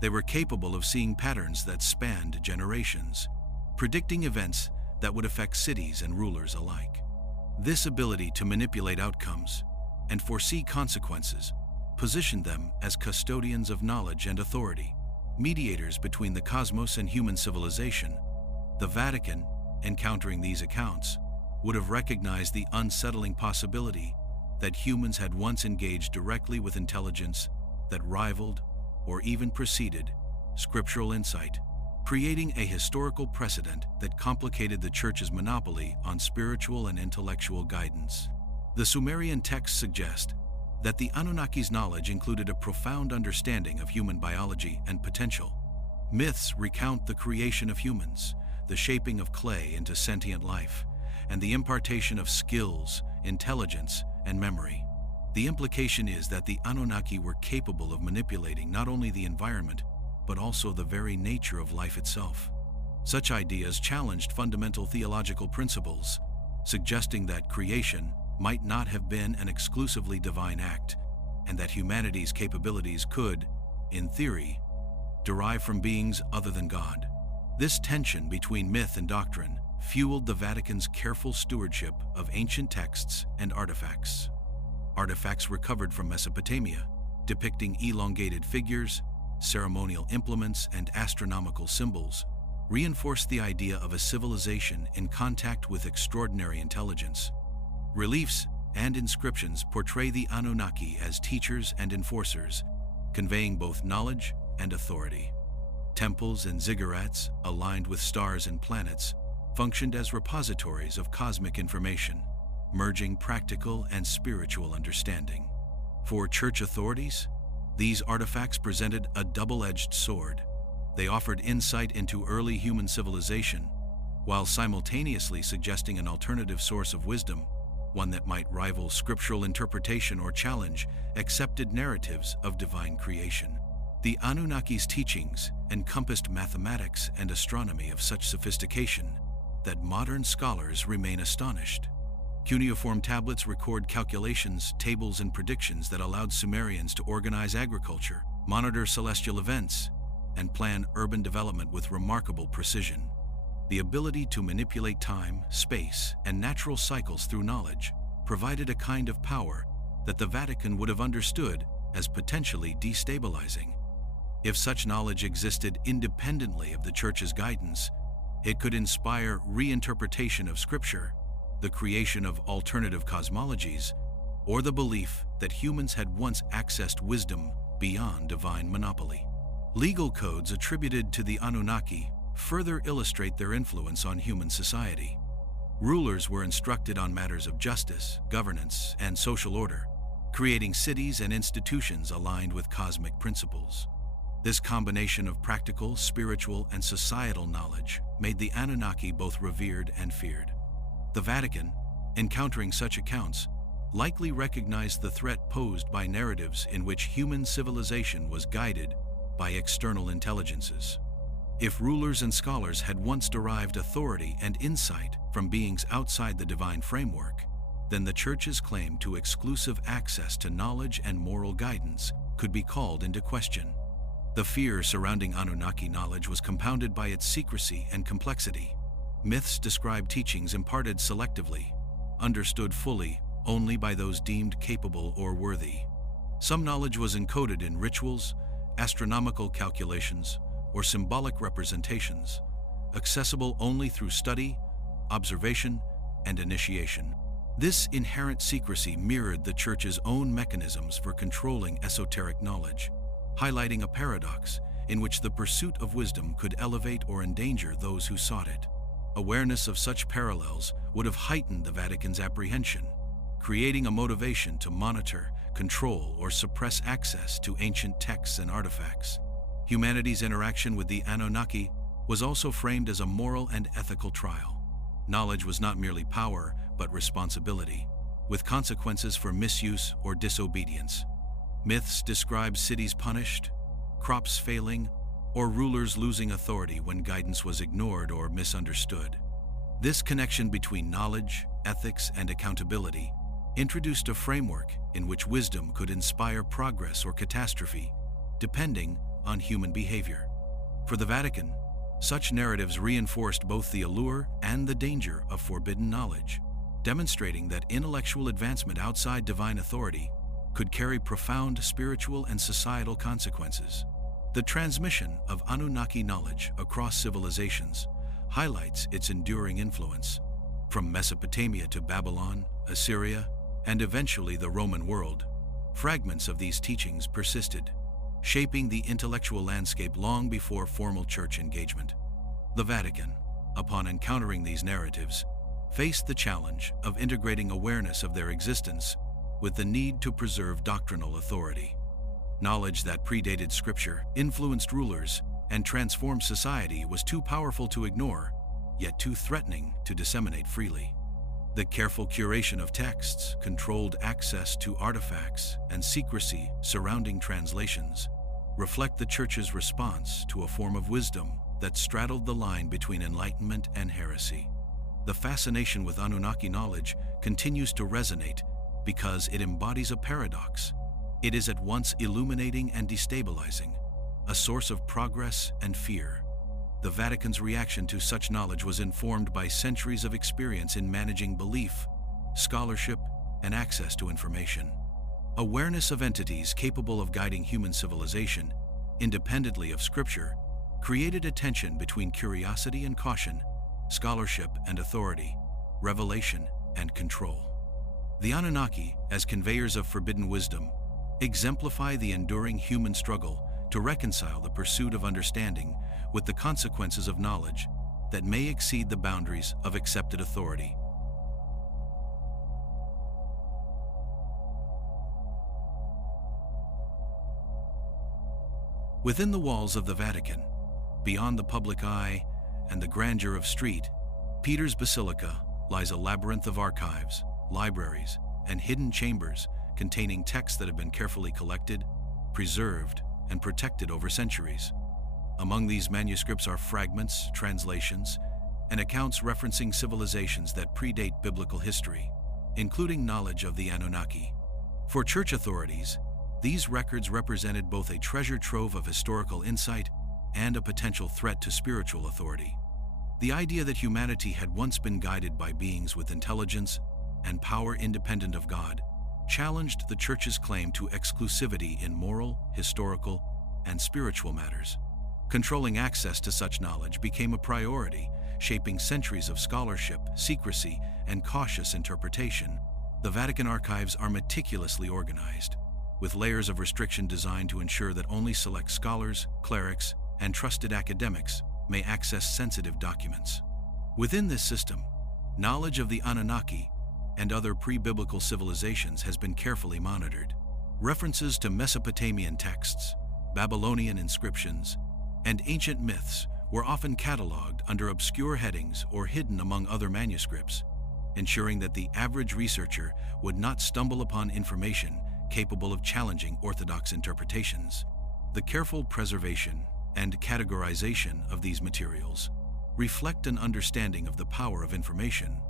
They were capable of seeing patterns that spanned generations, predicting events that would affect cities and rulers alike. This ability to manipulate outcomes and foresee consequences positioned them as custodians of knowledge and authority, mediators between the cosmos and human civilization. The Vatican, encountering these accounts, would have recognized the unsettling possibility that humans had once engaged directly with intelligence that rivaled or even preceded scriptural insight, creating a historical precedent that complicated the Church's monopoly on spiritual and intellectual guidance. The Sumerian texts suggest that the Anunnaki's knowledge included a profound understanding of human biology and potential. Myths recount the creation of humans, the shaping of clay into sentient life, and the impartation of skills, intelligence, and memory. The implication is that the Anunnaki were capable of manipulating not only the environment, but also the very nature of life itself. Such ideas challenged fundamental theological principles, suggesting that creation might not have been an exclusively divine act, and that humanity's capabilities could, in theory, derive from beings other than God. This tension between myth and doctrine fueled the Vatican's careful stewardship of ancient texts and artifacts. Artifacts recovered from Mesopotamia, depicting elongated figures, ceremonial implements, and astronomical symbols, reinforced the idea of a civilization in contact with extraordinary intelligence. Reliefs and inscriptions portray the Anunnaki as teachers and enforcers, conveying both knowledge and authority. Temples and ziggurats, aligned with stars and planets, functioned as repositories of cosmic information, merging practical and spiritual understanding. For church authorities, these artifacts presented a double-edged sword. They offered insight into early human civilization, while simultaneously suggesting an alternative source of wisdom, one that might rival scriptural interpretation or challenge accepted narratives of divine creation. The Anunnaki's teachings encompassed mathematics and astronomy of such sophistication that modern scholars remain astonished. Cuneiform tablets record calculations, tables, and predictions that allowed Sumerians to organize agriculture, monitor celestial events, and plan urban development with remarkable precision. The ability to manipulate time, space, and natural cycles through knowledge provided a kind of power that the Vatican would have understood as potentially destabilizing. If such knowledge existed independently of the Church's guidance, it could inspire reinterpretation of Scripture, the creation of alternative cosmologies, or the belief that humans had once accessed wisdom beyond divine monopoly. Legal codes attributed to the Anunnaki further illustrate their influence on human society. Rulers were instructed on matters of justice, governance, and social order, creating cities and institutions aligned with cosmic principles. This combination of practical, spiritual, and societal knowledge made the Anunnaki both revered and feared. The Vatican, encountering such accounts, likely recognized the threat posed by narratives in which human civilization was guided by external intelligences. If rulers and scholars had once derived authority and insight from beings outside the divine framework, then the Church's claim to exclusive access to knowledge and moral guidance could be called into question. The fear surrounding Anunnaki knowledge was compounded by its secrecy and complexity. Myths describe teachings imparted selectively, understood fully only by those deemed capable or worthy. Some knowledge was encoded in rituals, astronomical calculations, or symbolic representations, accessible only through study, observation, and initiation. This inherent secrecy mirrored the Church's own mechanisms for controlling esoteric knowledge, highlighting a paradox in which the pursuit of wisdom could elevate or endanger those who sought it. Awareness of such parallels would have heightened the Vatican's apprehension, creating a motivation to monitor, control, or suppress access to ancient texts and artifacts. Humanity's interaction with the Anunnaki was also framed as a moral and ethical trial. Knowledge was not merely power, but responsibility, with consequences for misuse or disobedience. Myths describe cities punished, crops failing, or rulers losing authority when guidance was ignored or misunderstood. This connection between knowledge, ethics, and accountability introduced a framework in which wisdom could inspire progress or catastrophe, depending on human behavior. For the Vatican, such narratives reinforced both the allure and the danger of forbidden knowledge, demonstrating that intellectual advancement outside divine authority could carry profound spiritual and societal consequences. The transmission of Anunnaki knowledge across civilizations highlights its enduring influence. From Mesopotamia to Babylon, Assyria, and eventually the Roman world, fragments of these teachings persisted, shaping the intellectual landscape long before formal church engagement. The Vatican, upon encountering these narratives, faced the challenge of integrating awareness of their existence with the need to preserve doctrinal authority. Knowledge that predated Scripture, influenced rulers, and transformed society was too powerful to ignore, yet too threatening to disseminate freely. The careful curation of texts, controlled access to artifacts, and secrecy surrounding translations reflect the Church's response to a form of wisdom that straddled the line between enlightenment and heresy. The fascination with Anunnaki knowledge continues to resonate because it embodies a paradox. It is at once illuminating and destabilizing, a source of progress and fear. The Vatican's reaction to such knowledge was informed by centuries of experience in managing belief, scholarship, and access to information. Awareness of entities capable of guiding human civilization, independently of Scripture, created a tension between curiosity and caution, scholarship and authority, revelation and control. The Anunnaki, as conveyors of forbidden wisdom, exemplify the enduring human struggle to reconcile the pursuit of understanding with the consequences of knowledge that may exceed the boundaries of accepted authority. Within the walls of the Vatican, beyond the public eye and the grandeur of St. Peter's Basilica, lies a labyrinth of archives, libraries, and hidden chambers containing texts that have been carefully collected, preserved, and protected over centuries. Among these manuscripts are fragments, translations, and accounts referencing civilizations that predate biblical history, including knowledge of the Anunnaki. For Church authorities, these records represented both a treasure trove of historical insight and a potential threat to spiritual authority. The idea that humanity had once been guided by beings with intelligence and power independent of God challenged the Church's claim to exclusivity in moral, historical, and spiritual matters. Controlling access to such knowledge became a priority, shaping centuries of scholarship, secrecy, and cautious interpretation. The Vatican archives are meticulously organized, with layers of restriction designed to ensure that only select scholars, clerics, and trusted academics may access sensitive documents. Within this system, knowledge of the Anunnaki and other pre-biblical civilizations has been carefully monitored. References to Mesopotamian texts, Babylonian inscriptions, and ancient myths were often cataloged under obscure headings or hidden among other manuscripts, ensuring that the average researcher would not stumble upon information capable of challenging orthodox interpretations. The careful preservation and categorization of these materials reflect an understanding of the power of information,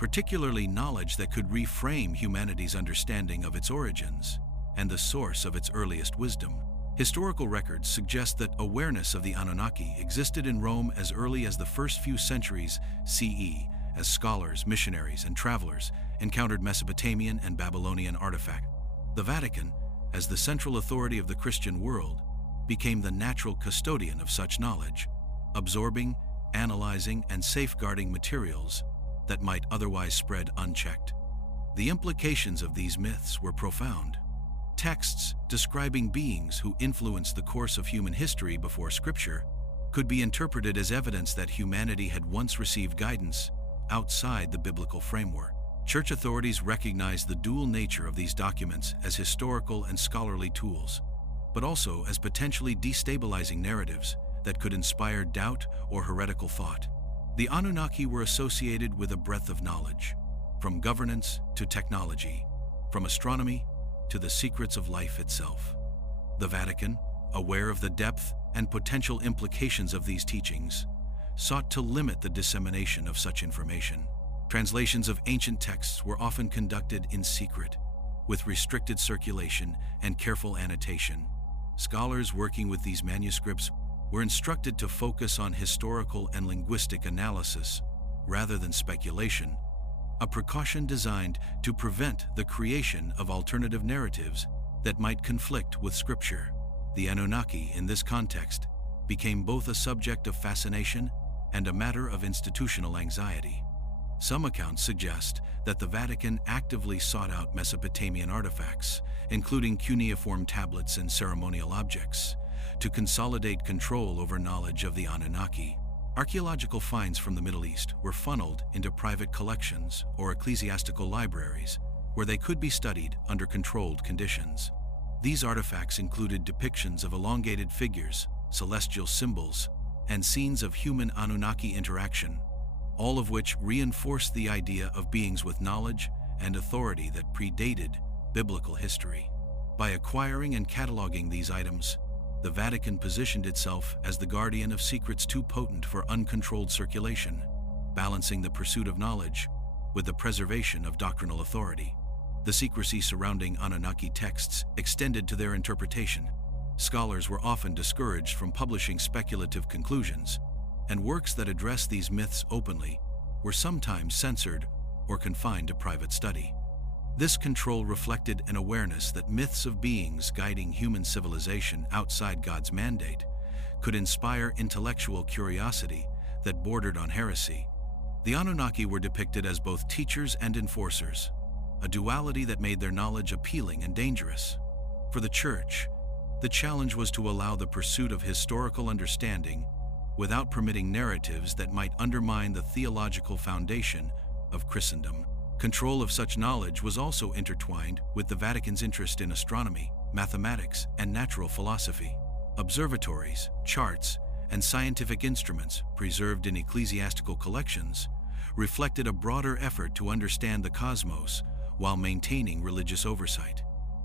particularly knowledge that could reframe humanity's understanding of its origins and the source of its earliest wisdom. Historical records suggest that awareness of the Anunnaki existed in Rome as early as the first few centuries CE, as scholars, missionaries, and travelers encountered Mesopotamian and Babylonian artifacts. The Vatican, as the central authority of the Christian world, became the natural custodian of such knowledge, absorbing, analyzing, and safeguarding materials that might otherwise spread unchecked. The implications of these myths were profound. Texts describing beings who influenced the course of human history before Scripture could be interpreted as evidence that humanity had once received guidance outside the biblical framework. Church authorities recognized the dual nature of these documents as historical and scholarly tools, but also as potentially destabilizing narratives that could inspire doubt or heretical thought. The Anunnaki were associated with a breadth of knowledge, from governance to technology, from astronomy to the secrets of life itself. The Vatican, aware of the depth and potential implications of these teachings, sought to limit the dissemination of such information. Translations of ancient texts were often conducted in secret, with restricted circulation and careful annotation. Scholars working with these manuscripts were instructed to focus on historical and linguistic analysis rather than speculation, a precaution designed to prevent the creation of alternative narratives that might conflict with Scripture. The Anunnaki, in this context, became both a subject of fascination and a matter of institutional anxiety. Some accounts suggest that the Vatican actively sought out Mesopotamian artifacts, including cuneiform tablets and ceremonial objects, to consolidate control over knowledge of the Anunnaki. Archaeological finds from the Middle East were funneled into private collections or ecclesiastical libraries, where they could be studied under controlled conditions. These artifacts included depictions of elongated figures, celestial symbols, and scenes of human-Anunnaki interaction, all of which reinforced the idea of beings with knowledge and authority that predated biblical history. By acquiring and cataloging these items, the Vatican positioned itself as the guardian of secrets too potent for uncontrolled circulation, balancing the pursuit of knowledge with the preservation of doctrinal authority. The secrecy surrounding Anunnaki texts extended to their interpretation. Scholars were often discouraged from publishing speculative conclusions, and works that addressed these myths openly were sometimes censored or confined to private study. This control reflected an awareness that myths of beings guiding human civilization outside God's mandate could inspire intellectual curiosity that bordered on heresy. The Anunnaki were depicted as both teachers and enforcers, a duality that made their knowledge appealing and dangerous. For the Church, the challenge was to allow the pursuit of historical understanding without permitting narratives that might undermine the theological foundation of Christendom. Control of such knowledge was also intertwined with the Vatican's interest in astronomy, mathematics, and natural philosophy. Observatories, charts, and scientific instruments preserved in ecclesiastical collections reflected a broader effort to understand the cosmos while maintaining religious oversight.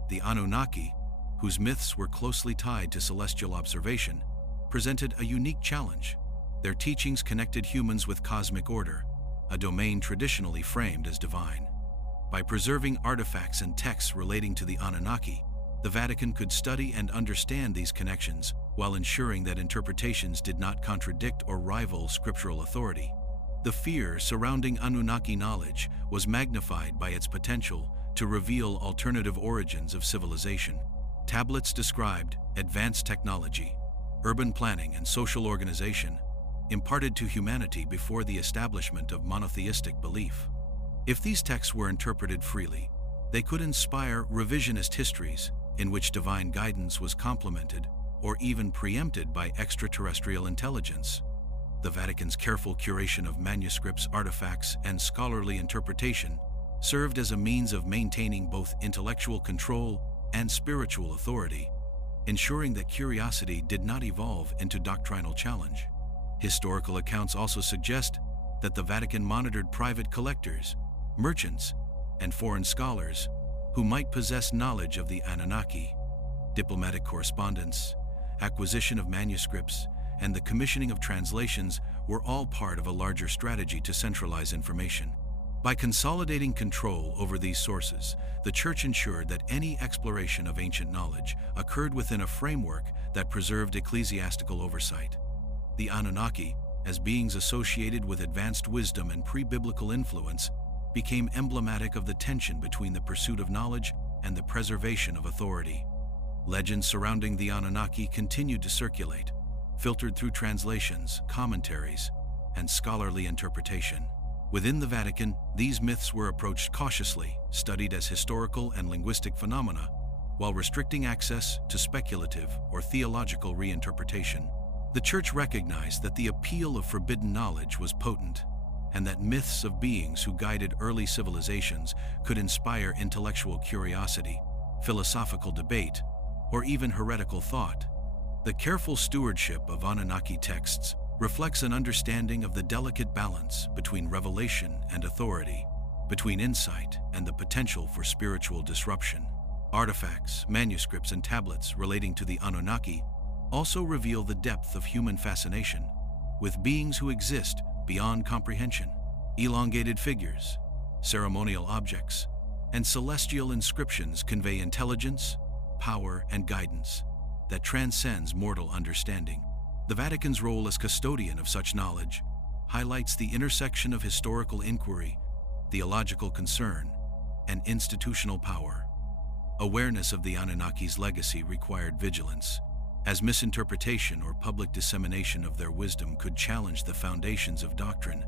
The Anunnaki, whose myths were closely tied to celestial observation, presented a unique challenge. Their teachings connected humans with cosmic order, a domain traditionally framed as divine. By preserving artifacts and texts relating to the Anunnaki, the Vatican could study and understand these connections while ensuring that interpretations did not contradict or rival scriptural authority. The fear surrounding Anunnaki knowledge was magnified by its potential to reveal alternative origins of civilization. Tablets described advanced technology, urban planning, and social organization imparted to humanity before the establishment of monotheistic belief. If these texts were interpreted freely, they could inspire revisionist histories in which divine guidance was complemented or even preempted by extraterrestrial intelligence. The Vatican's careful curation of manuscripts, artifacts, and scholarly interpretation served as a means of maintaining both intellectual control and spiritual authority, ensuring that curiosity did not evolve into doctrinal challenge. Historical accounts also suggest that the Vatican monitored private collectors, merchants, and foreign scholars who might possess knowledge of the Anunnaki. Diplomatic correspondence, acquisition of manuscripts, and the commissioning of translations were all part of a larger strategy to centralize information. By consolidating control over these sources, the Church ensured that any exploration of ancient knowledge occurred within a framework that preserved ecclesiastical oversight. The Anunnaki, as beings associated with advanced wisdom and pre-biblical influence, became emblematic of the tension between the pursuit of knowledge and the preservation of authority. Legends surrounding the Anunnaki continued to circulate, filtered through translations, commentaries, and scholarly interpretation. Within the Vatican, these myths were approached cautiously, studied as historical and linguistic phenomena, while restricting access to speculative or theological reinterpretation. The Church recognized that the appeal of forbidden knowledge was potent, and that myths of beings who guided early civilizations could inspire intellectual curiosity, philosophical debate, or even heretical thought. The careful stewardship of Anunnaki texts reflects an understanding of the delicate balance between revelation and authority, between insight and the potential for spiritual disruption. Artifacts, manuscripts, and tablets relating to the Anunnaki also reveal the depth of human fascination with beings who exist beyond comprehension. Elongated figures, ceremonial objects, and celestial inscriptions convey intelligence, power, and guidance that transcends mortal understanding. The Vatican's role as custodian of such knowledge highlights the intersection of historical inquiry, theological concern, and institutional power. Awareness of the Anunnaki's legacy required vigilance, as misinterpretation or public dissemination of their wisdom could challenge the foundations of doctrine,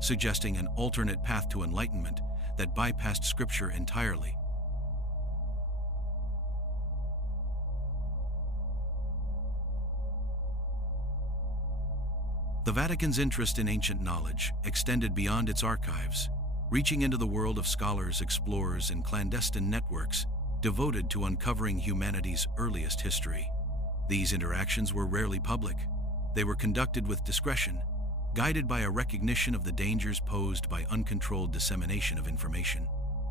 suggesting an alternate path to enlightenment that bypassed Scripture entirely. The Vatican's interest in ancient knowledge extended beyond its archives, reaching into the world of scholars, explorers, and clandestine networks devoted to uncovering humanity's earliest history. These interactions were rarely public. They were conducted with discretion, guided by a recognition of the dangers posed by uncontrolled dissemination of information.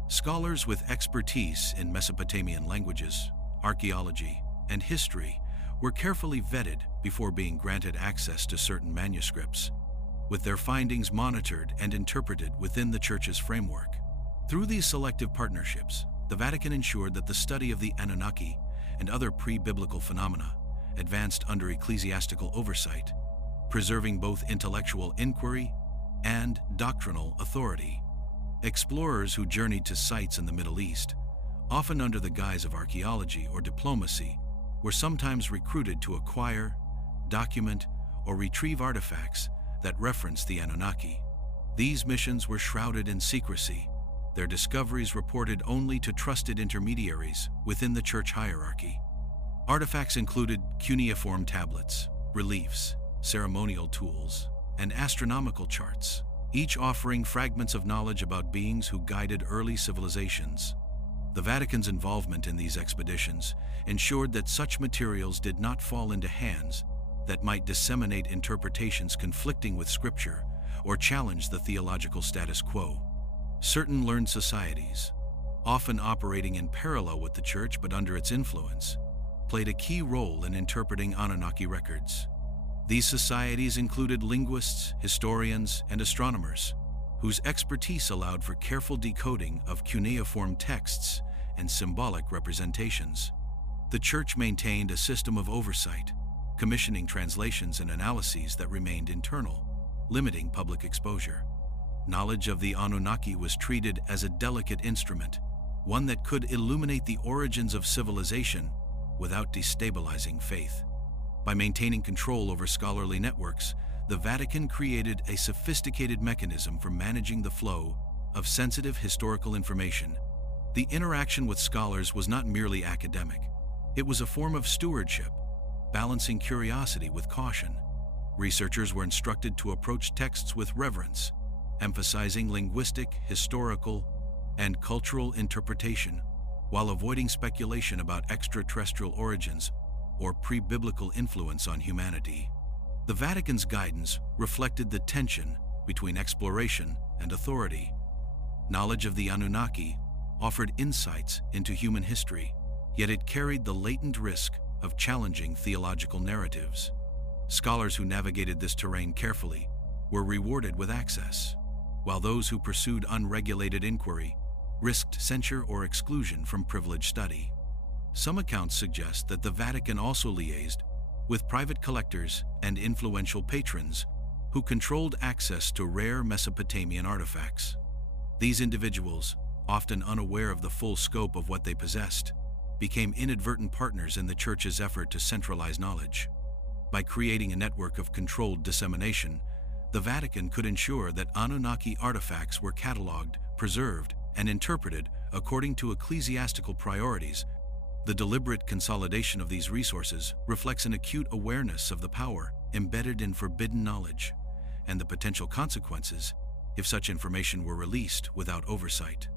Scholars with expertise in Mesopotamian languages, archaeology, and history were carefully vetted before being granted access to certain manuscripts, with their findings monitored and interpreted within the Church's framework. Through these selective partnerships, the Vatican ensured that the study of the Anunnaki and other pre-biblical phenomena advanced under ecclesiastical oversight, preserving both intellectual inquiry and doctrinal authority. Explorers who journeyed to sites in the Middle East, often under the guise of archaeology or diplomacy, were sometimes recruited to acquire, document, or retrieve artifacts that reference the Anunnaki. These missions were shrouded in secrecy, their discoveries reported only to trusted intermediaries within the church hierarchy. Artifacts included cuneiform tablets, reliefs, ceremonial tools, and astronomical charts, each offering fragments of knowledge about beings who guided early civilizations. The Vatican's involvement in these expeditions ensured that such materials did not fall into hands that might disseminate interpretations conflicting with Scripture or challenge the theological status quo. Certain learned societies, often operating in parallel with the Church but under its influence, played a key role in interpreting Anunnaki records. These societies included linguists, historians, and astronomers, whose expertise allowed for careful decoding of cuneiform texts and symbolic representations. The Church maintained a system of oversight, commissioning translations and analyses that remained internal, limiting public exposure. Knowledge of the Anunnaki was treated as a delicate instrument, one that could illuminate the origins of civilization without destabilizing faith. By maintaining control over scholarly networks, the Vatican created a sophisticated mechanism for managing the flow of sensitive historical information. The interaction with scholars was not merely academic. It was a form of stewardship, balancing curiosity with caution. Researchers were instructed to approach texts with reverence, emphasizing linguistic, historical, and cultural interpretation, while avoiding speculation about extraterrestrial origins or pre-biblical influence on humanity. The Vatican's guidance reflected the tension between exploration and authority. Knowledge of the Anunnaki offered insights into human history, yet it carried the latent risk of challenging theological narratives. Scholars who navigated this terrain carefully were rewarded with access, while those who pursued unregulated inquiry risked censure or exclusion from privileged study. Some accounts suggest that the Vatican also liaised with private collectors and influential patrons who controlled access to rare Mesopotamian artifacts. These individuals, often unaware of the full scope of what they possessed, became inadvertent partners in the Church's effort to centralize knowledge. By creating a network of controlled dissemination, the Vatican could ensure that Anunnaki artifacts were cataloged, preserved, and interpreted according to ecclesiastical priorities. The deliberate consolidation of these resources reflects an acute awareness of the power embedded in forbidden knowledge and the potential consequences if such information were released without oversight.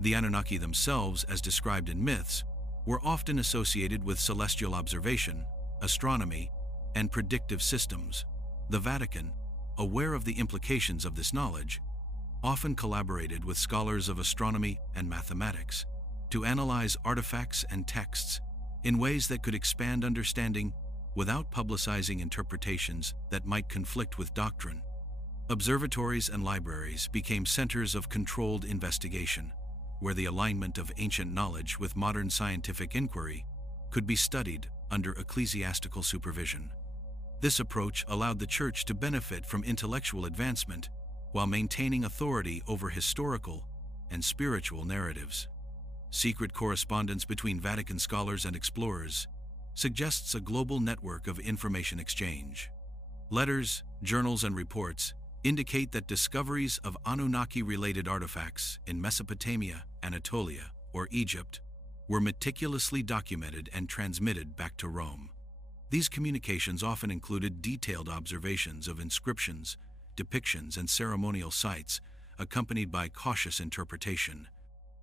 The Anunnaki themselves, as described in myths, were often associated with celestial observation, astronomy, and predictive systems. The Vatican, aware of the implications of this knowledge, often collaborated with scholars of astronomy and mathematics to analyze artifacts and texts in ways that could expand understanding without publicizing interpretations that might conflict with doctrine. Observatories and libraries became centers of controlled investigation, where the alignment of ancient knowledge with modern scientific inquiry could be studied under ecclesiastical supervision. This approach allowed the Church to benefit from intellectual advancement while maintaining authority over historical and spiritual narratives. Secret correspondence between Vatican scholars and explorers suggests a global network of information exchange. Letters, journals, and reports indicate that discoveries of Anunnaki-related artifacts in Mesopotamia, Anatolia, or Egypt were meticulously documented and transmitted back to Rome. These communications often included detailed observations of inscriptions, depictions, and ceremonial sites, accompanied by cautious interpretation.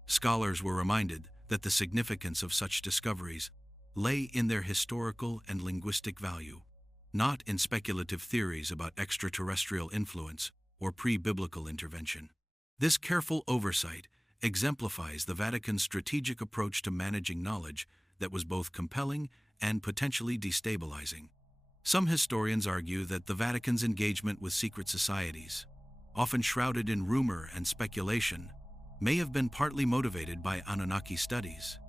Scholars were reminded that the significance of such discoveries lay in their historical and linguistic value. not in speculative theories about extraterrestrial influence or pre-biblical intervention. This careful oversight exemplifies the Vatican's strategic approach to managing knowledge that was both compelling and potentially destabilizing. Some historians argue that the Vatican's engagement with secret societies, often shrouded in rumor and speculation, may have been partly motivated by Anunnaki studies.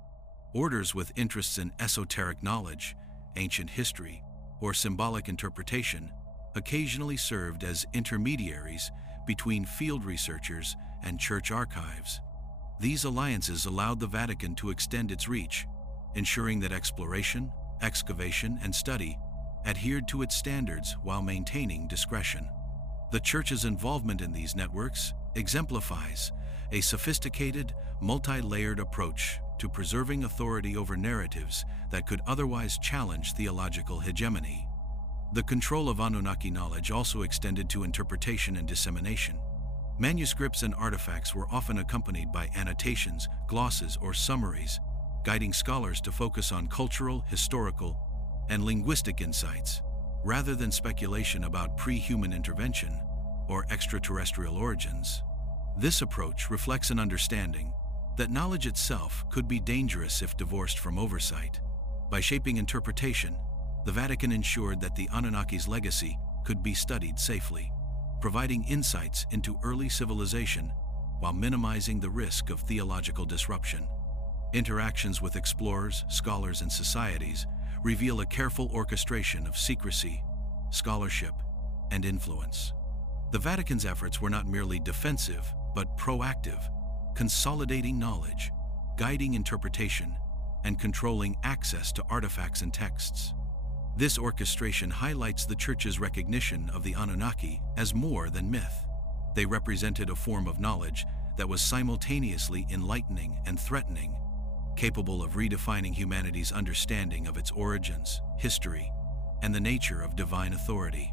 Orders with interests in esoteric knowledge, ancient history, or symbolic interpretation occasionally served as intermediaries between field researchers and church archives. These alliances allowed the Vatican to extend its reach, ensuring that exploration, excavation, and study adhered to its standards while maintaining discretion. The Church's involvement in these networks exemplifies a sophisticated, multi-layered approach to preserving authority over narratives that could otherwise challenge theological hegemony. The control of Anunnaki knowledge also extended to interpretation and dissemination. Manuscripts and artifacts were often accompanied by annotations, glosses, or summaries, guiding scholars to focus on cultural, historical, and linguistic insights, rather than speculation about pre-human intervention or extraterrestrial origins. This approach reflects an understanding that knowledge itself could be dangerous if divorced from oversight. By shaping interpretation, the Vatican ensured that the Anunnaki's legacy could be studied safely, providing insights into early civilization while minimizing the risk of theological disruption. Interactions with explorers, scholars, and societies reveal a careful orchestration of secrecy, scholarship, and influence. The Vatican's efforts were not merely defensive, but proactive, consolidating knowledge, guiding interpretation, and controlling access to artifacts and texts. This orchestration highlights the Church's recognition of the Anunnaki as more than myth. They represented a form of knowledge that was simultaneously enlightening and threatening, capable of redefining humanity's understanding of its origins, history, and the nature of divine authority.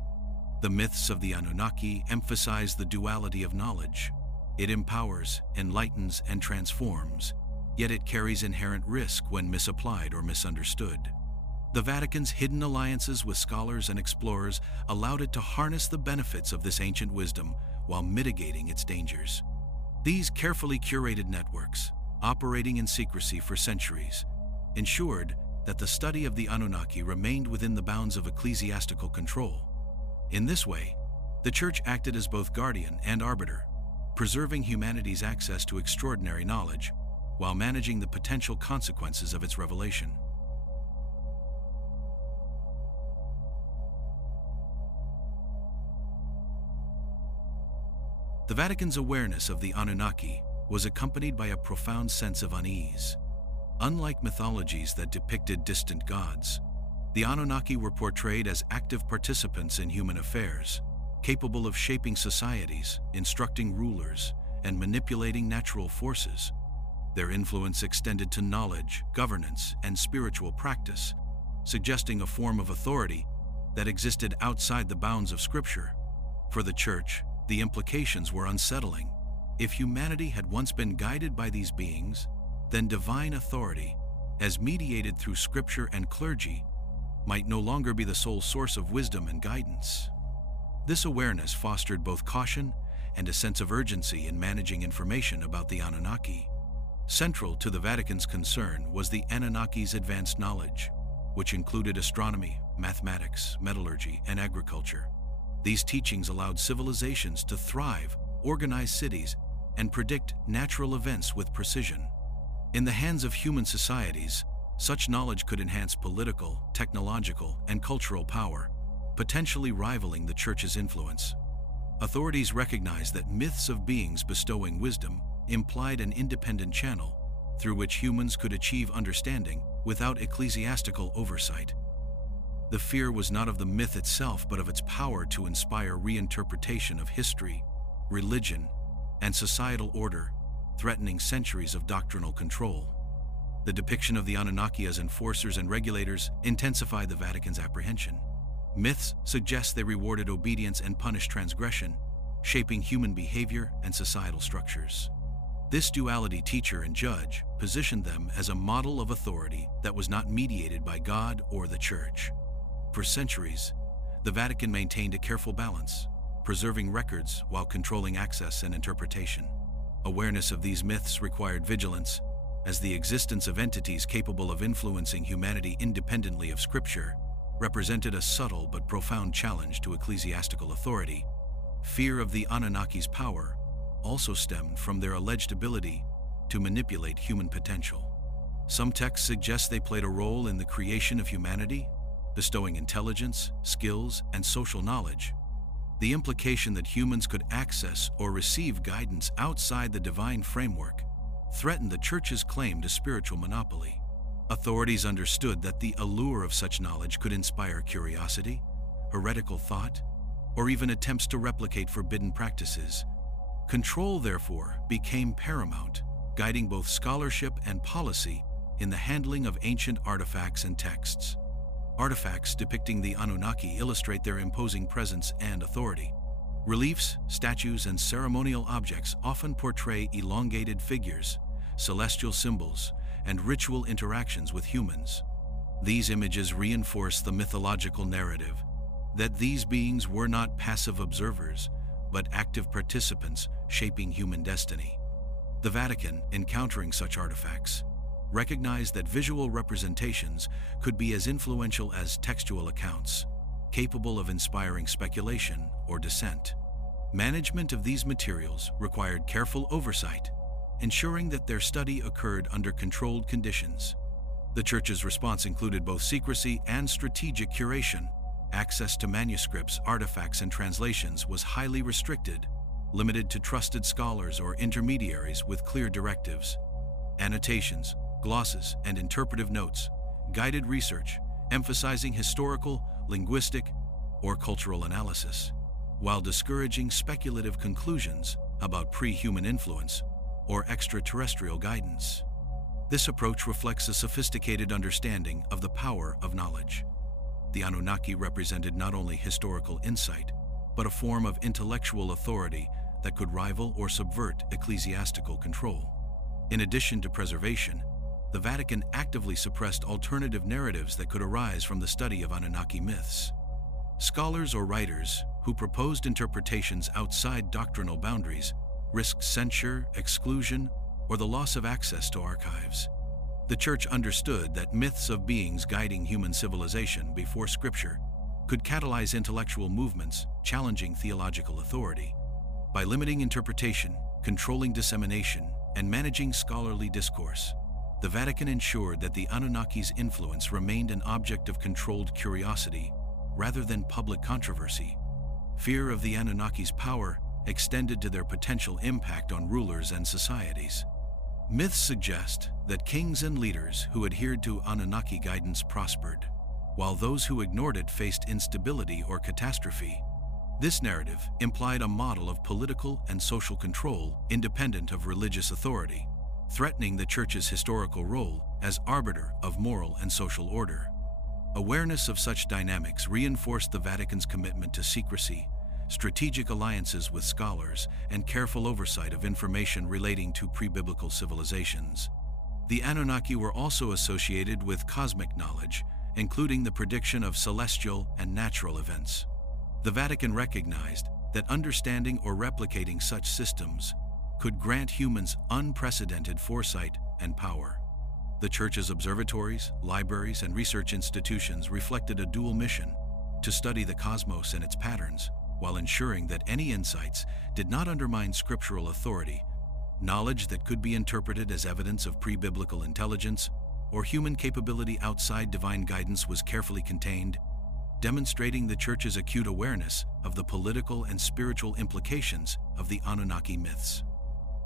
The myths of the Anunnaki emphasize the duality of knowledge. It empowers, enlightens, and transforms, yet it carries inherent risk when misapplied or misunderstood. The Vatican's hidden alliances with scholars and explorers allowed it to harness the benefits of this ancient wisdom while mitigating its dangers. These carefully curated networks, operating in secrecy for centuries, ensured that the study of the Anunnaki remained within the bounds of ecclesiastical control. In this way, the Church acted as both guardian and arbiter, preserving humanity's access to extraordinary knowledge while managing the potential consequences of its revelation. The Vatican's awareness of the Anunnaki was accompanied by a profound sense of unease. Unlike mythologies that depicted distant gods, the Anunnaki were portrayed as active participants in human affairs, capable of shaping societies, instructing rulers, and manipulating natural forces. Their influence extended to knowledge, governance, and spiritual practice, suggesting a form of authority that existed outside the bounds of Scripture. For the Church, the implications were unsettling. If humanity had once been guided by these beings, then divine authority, as mediated through Scripture and clergy, might no longer be the sole source of wisdom and guidance. This awareness fostered both caution and a sense of urgency in managing information about the Anunnaki. Central to the Vatican's concern was the Anunnaki's advanced knowledge, which included astronomy, mathematics, metallurgy, and agriculture. These teachings allowed civilizations to thrive, organize cities, and predict natural events with precision. In the hands of human societies, such knowledge could enhance political, technological, and cultural power, potentially rivaling the Church's influence. Authorities recognized that myths of beings bestowing wisdom implied an independent channel through which humans could achieve understanding without ecclesiastical oversight. The fear was not of the myth itself, but of its power to inspire reinterpretation of history, religion, and societal order, threatening centuries of doctrinal control. The depiction of the Anunnaki as enforcers and regulators intensified the Vatican's apprehension. Myths suggest they rewarded obedience and punished transgression, shaping human behavior and societal structures. This duality, teacher and judge, positioned them as a model of authority that was not mediated by God or the Church. For centuries, the Vatican maintained a careful balance, preserving records while controlling access and interpretation. Awareness of these myths required vigilance, as the existence of entities capable of influencing humanity independently of Scripture represented a subtle but profound challenge to ecclesiastical authority. Fear of the Anunnaki's power also stemmed from their alleged ability to manipulate human potential. Some texts suggest they played a role in the creation of humanity, bestowing intelligence, skills, and social knowledge. The implication that humans could access or receive guidance outside the divine framework threatened the Church's claim to spiritual monopoly. Authorities understood that the allure of such knowledge could inspire curiosity, heretical thought, or even attempts to replicate forbidden practices. Control, therefore, became paramount, guiding both scholarship and policy in the handling of ancient artifacts and texts. Artifacts depicting the Anunnaki illustrate their imposing presence and authority. Reliefs, statues, and ceremonial objects often portray elongated figures, celestial symbols, and ritual interactions with humans. These images reinforce the mythological narrative that these beings were not passive observers, but active participants shaping human destiny. The Vatican, encountering such artifacts, recognized that visual representations could be as influential as textual accounts, capable of inspiring speculation or dissent. Management of these materials required careful oversight, ensuring that their study occurred under controlled conditions. The Church's response included both secrecy and strategic curation. Access to manuscripts, artifacts, and translations was highly restricted, limited to trusted scholars or intermediaries with clear directives. Annotations, glosses, and interpretive notes guided research, emphasizing historical, linguistic, or cultural analysis, while discouraging speculative conclusions about pre-human influence or extraterrestrial guidance. This approach reflects a sophisticated understanding of the power of knowledge. The Anunnaki represented not only historical insight, but a form of intellectual authority that could rival or subvert ecclesiastical control. In addition to preservation, the Vatican actively suppressed alternative narratives that could arise from the study of Anunnaki myths. Scholars or writers who proposed interpretations outside doctrinal boundaries risked censure, exclusion, or the loss of access to archives. The Church understood that myths of beings guiding human civilization before Scripture could catalyze intellectual movements challenging theological authority. By limiting interpretation, controlling dissemination, and managing scholarly discourse, the Vatican ensured that the Anunnaki's influence remained an object of controlled curiosity rather than public controversy. Fear of the Anunnaki's power extended to their potential impact on rulers and societies. Myths suggest that kings and leaders who adhered to Anunnaki guidance prospered, while those who ignored it faced instability or catastrophe. This narrative implied a model of political and social control independent of religious authority, threatening the Church's historical role as arbiter of moral and social order. Awareness of such dynamics reinforced the Vatican's commitment to secrecy, strategic alliances with scholars, and careful oversight of information relating to pre-biblical civilizations. The Anunnaki were also associated with cosmic knowledge, including the prediction of celestial and natural events. The Vatican recognized that understanding or replicating such systems could grant humans unprecedented foresight and power. The Church's observatories, libraries, and research institutions reflected a dual mission: to study the cosmos and its patterns, while ensuring that any insights did not undermine scriptural authority. Knowledge that could be interpreted as evidence of pre-biblical intelligence or human capability outside divine guidance was carefully contained, demonstrating the Church's acute awareness of the political and spiritual implications of the Anunnaki myths.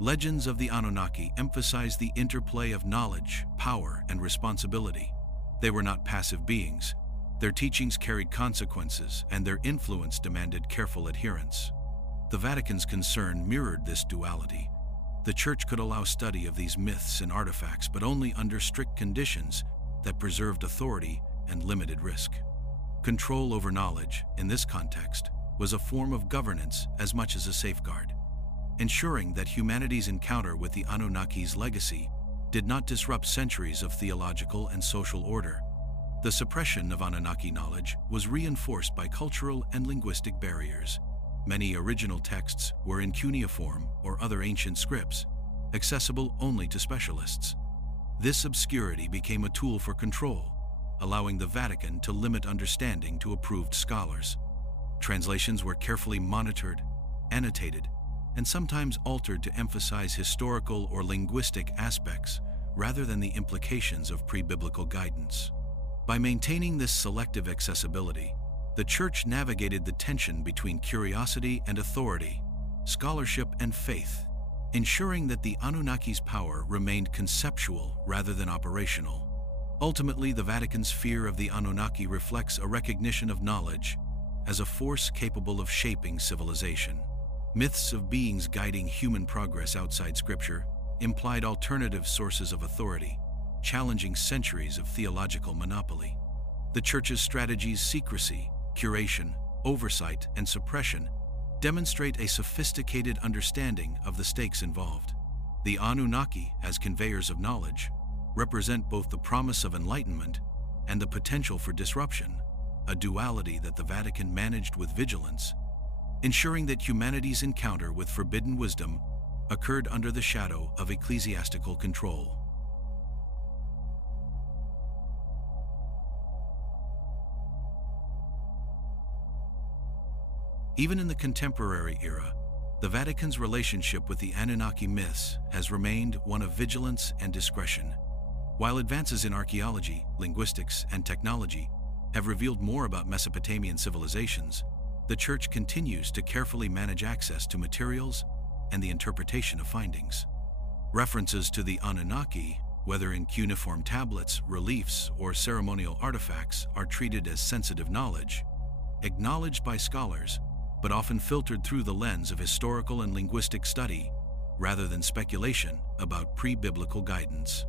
Legends of the Anunnaki emphasize the interplay of knowledge, power, and responsibility. They were not passive beings. Their teachings carried consequences, and their influence demanded careful adherence. The Vatican's concern mirrored this duality. The Church could allow study of these myths and artifacts, but only under strict conditions that preserved authority and limited risk. Control over knowledge, in this context, was a form of governance as much as a safeguard, ensuring that humanity's encounter with the Anunnaki's legacy did not disrupt centuries of theological and social order. The suppression of Anunnaki knowledge was reinforced by cultural and linguistic barriers. Many original texts were in cuneiform or other ancient scripts, accessible only to specialists. This obscurity became a tool for control, allowing the Vatican to limit understanding to approved scholars. Translations were carefully monitored, annotated, and sometimes altered to emphasize historical or linguistic aspects rather than the implications of pre-biblical guidance. By maintaining this selective accessibility, the Church navigated the tension between curiosity and authority, scholarship and faith, ensuring that the Anunnaki's power remained conceptual rather than operational. Ultimately, the Vatican's fear of the Anunnaki reflects a recognition of knowledge as a force capable of shaping civilization. Myths of beings guiding human progress outside Scripture implied alternative sources of authority, challenging centuries of theological monopoly. The Church's strategies, secrecy, curation, oversight, and suppression demonstrate a sophisticated understanding of the stakes involved. The Anunnaki, as conveyors of knowledge, represent both the promise of enlightenment and the potential for disruption, a duality that the Vatican managed with vigilance, ensuring that humanity's encounter with forbidden wisdom occurred under the shadow of ecclesiastical control. Even in the contemporary era, the Vatican's relationship with the Anunnaki myths has remained one of vigilance and discretion. While advances in archaeology, linguistics, and technology have revealed more about Mesopotamian civilizations, the Church continues to carefully manage access to materials and the interpretation of findings. References to the Anunnaki, whether in cuneiform tablets, reliefs, or ceremonial artifacts, are treated as sensitive knowledge, acknowledged by scholars, but often filtered through the lens of historical and linguistic study, rather than speculation about pre-biblical guidance.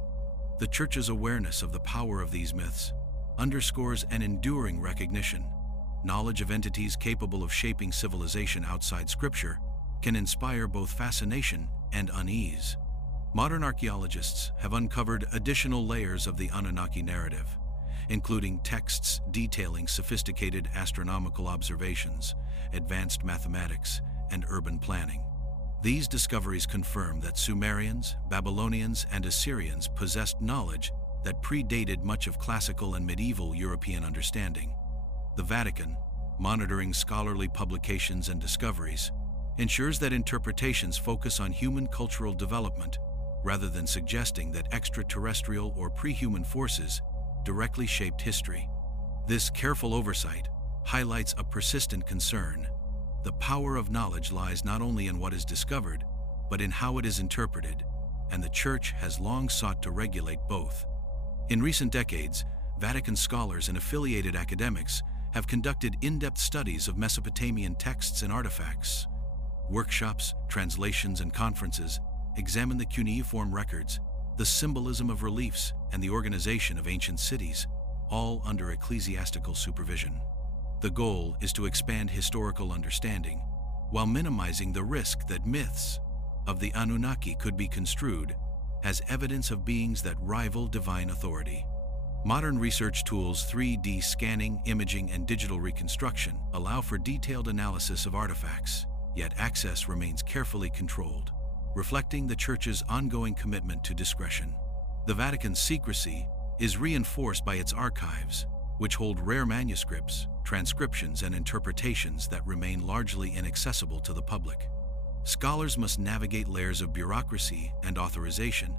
The Church's awareness of the power of these myths underscores an enduring recognition. Knowledge of entities capable of shaping civilization outside Scripture can inspire both fascination and unease. Modern archaeologists have uncovered additional layers of the Anunnaki narrative, including texts detailing sophisticated astronomical observations, advanced mathematics, and urban planning. These discoveries confirm that Sumerians, Babylonians, and Assyrians possessed knowledge that predated much of classical and medieval European understanding. The Vatican, monitoring scholarly publications and discoveries, ensures that interpretations focus on human cultural development rather than suggesting that extraterrestrial or pre-human forces directly shaped history. This careful oversight highlights a persistent concern. The power of knowledge lies not only in what is discovered, but in how it is interpreted, and the Church has long sought to regulate both. In recent decades, Vatican scholars and affiliated academics have conducted in-depth studies of Mesopotamian texts and artifacts. Workshops, translations, and conferences examine the cuneiform records, the symbolism of reliefs, and the organization of ancient cities, all under ecclesiastical supervision. The goal is to expand historical understanding, while minimizing the risk that myths of the Anunnaki could be construed as evidence of beings that rival divine authority. Modern research tools, 3D scanning, imaging, and digital reconstruction allow for detailed analysis of artifacts, yet access remains carefully controlled, reflecting the Church's ongoing commitment to discretion. The Vatican's secrecy is reinforced by its archives, which hold rare manuscripts, transcriptions, and interpretations that remain largely inaccessible to the public. Scholars must navigate layers of bureaucracy and authorization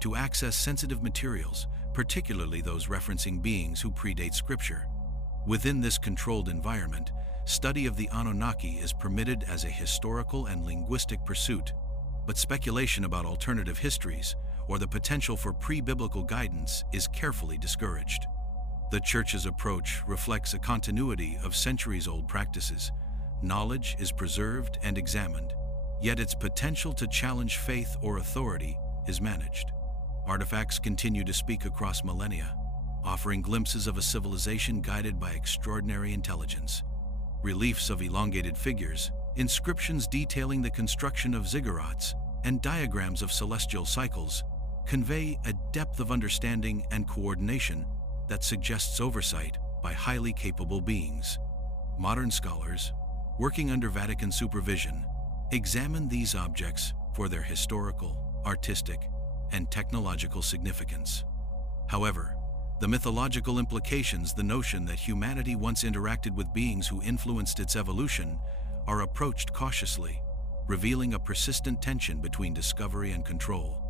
to access sensitive materials, particularly those referencing beings who predate Scripture. Within this controlled environment, study of the Anunnaki is permitted as a historical and linguistic pursuit, but speculation about alternative histories or the potential for pre-biblical guidance is carefully discouraged. The Church's approach reflects a continuity of centuries-old practices. Knowledge is preserved and examined, yet its potential to challenge faith or authority is managed. Artifacts continue to speak across millennia, offering glimpses of a civilization guided by extraordinary intelligence. Reliefs of elongated figures, inscriptions detailing the construction of ziggurats, and diagrams of celestial cycles convey a depth of understanding and coordination that suggests oversight by highly capable beings. Modern scholars, working under Vatican supervision, examine these objects for their historical, artistic, and technological significance. However, the mythological implications, the notion that humanity once interacted with beings who influenced its evolution, are approached cautiously, revealing a persistent tension between discovery and control.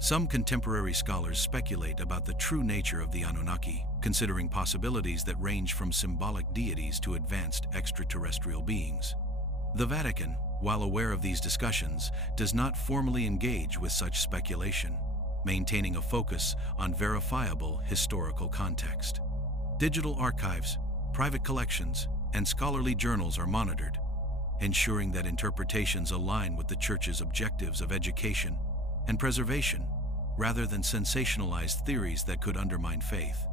Some contemporary scholars speculate about the true nature of the Anunnaki, considering possibilities that range from symbolic deities to advanced extraterrestrial beings. The Vatican, while aware of these discussions, does not formally engage with such speculation, maintaining a focus on verifiable historical context. Digital archives, private collections, and scholarly journals are monitored, ensuring that interpretations align with the Church's objectives of education and preservation, rather than sensationalized theories that could undermine faith.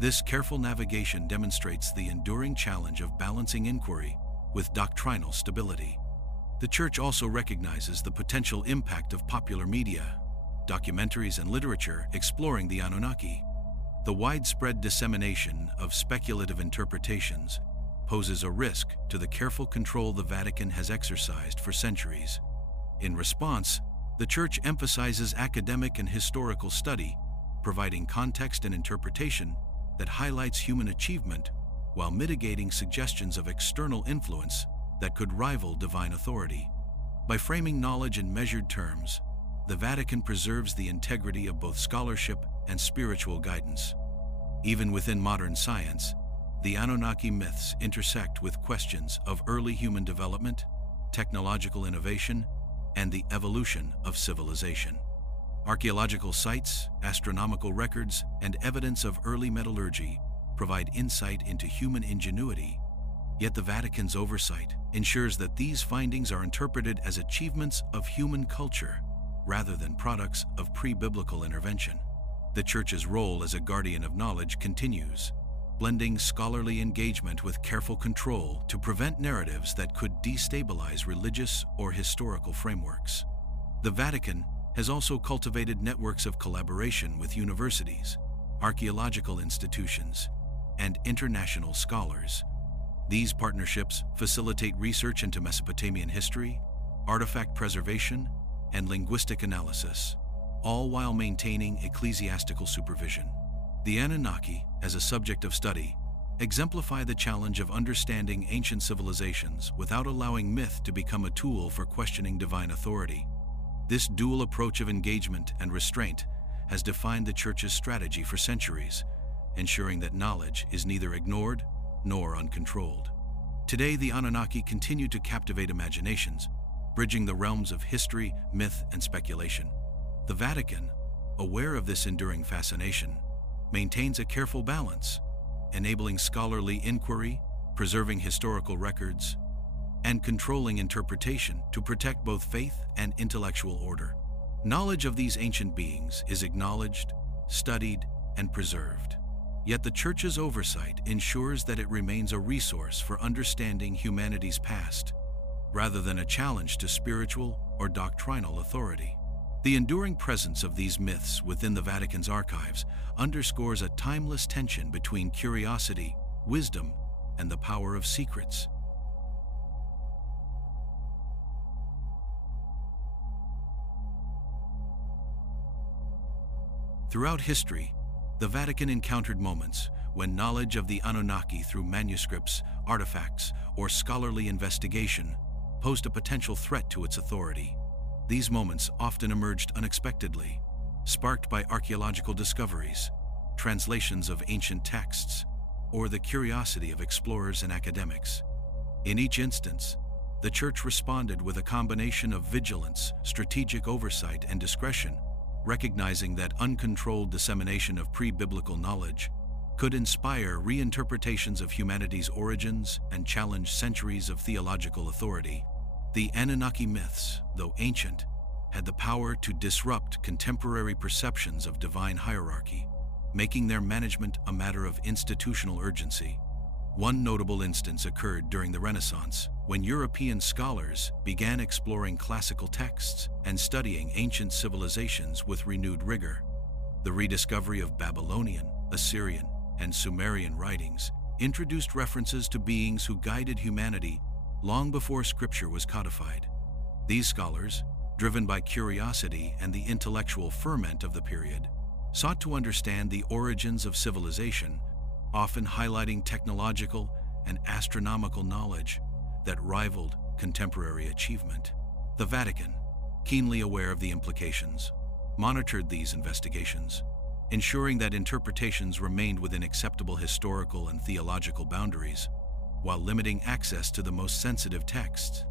This careful navigation demonstrates the enduring challenge of balancing inquiry with doctrinal stability. The Church also recognizes the potential impact of popular media, documentaries, and literature exploring the Anunnaki. The widespread dissemination of speculative interpretations poses a risk to the careful control the Vatican has exercised for centuries. In response, the Church emphasizes academic and historical study, providing context and interpretation that highlights human achievement while mitigating suggestions of external influence that could rival divine authority. By framing knowledge in measured terms, the Vatican preserves the integrity of both scholarship and spiritual guidance. Even within modern science, the Anunnaki myths intersect with questions of early human development, technological innovation, and the evolution of civilization. Archaeological sites, astronomical records, and evidence of early metallurgy provide insight into human ingenuity. Yet the Vatican's oversight ensures that these findings are interpreted as achievements of human culture rather than products of pre-biblical intervention. The Church's role as a guardian of knowledge continues, blending scholarly engagement with careful control to prevent narratives that could destabilize religious or historical frameworks. The Vatican has also cultivated networks of collaboration with universities, archaeological institutions, and international scholars. These partnerships facilitate research into Mesopotamian history, artifact preservation, and linguistic analysis, all while maintaining ecclesiastical supervision. The Anunnaki, as a subject of study, exemplify the challenge of understanding ancient civilizations without allowing myth to become a tool for questioning divine authority. This dual approach of engagement and restraint has defined the Church's strategy for centuries, ensuring that knowledge is neither ignored nor uncontrolled. Today, the Anunnaki continue to captivate imaginations, bridging the realms of history, myth, and speculation. The Vatican, aware of this enduring fascination, maintains a careful balance, enabling scholarly inquiry, preserving historical records, and controlling interpretation to protect both faith and intellectual order. Knowledge of these ancient beings is acknowledged, studied, and preserved. Yet the Church's oversight ensures that it remains a resource for understanding humanity's past, rather than a challenge to spiritual or doctrinal authority. The enduring presence of these myths within the Vatican's archives underscores a timeless tension between curiosity, wisdom, and the power of secrets. Throughout history, the Vatican encountered moments when knowledge of the Anunnaki through manuscripts, artifacts, or scholarly investigation posed a potential threat to its authority. These moments often emerged unexpectedly, sparked by archaeological discoveries, translations of ancient texts, or the curiosity of explorers and academics. In each instance, the Church responded with a combination of vigilance, strategic oversight, and discretion, recognizing that uncontrolled dissemination of pre-biblical knowledge could inspire reinterpretations of humanity's origins and challenge centuries of theological authority. The Anunnaki myths, though ancient, had the power to disrupt contemporary perceptions of divine hierarchy, making their management a matter of institutional urgency. One notable instance occurred during the Renaissance, when European scholars began exploring classical texts and studying ancient civilizations with renewed rigor. The rediscovery of Babylonian, Assyrian, and Sumerian writings introduced references to beings who guided humanity long before scripture was codified. These scholars, driven by curiosity and the intellectual ferment of the period, sought to understand the origins of civilization, often highlighting technological and astronomical knowledge that rivaled contemporary achievement. The Vatican, keenly aware of the implications, monitored these investigations, ensuring that interpretations remained within acceptable historical and theological boundaries, while limiting access to the most sensitive texts.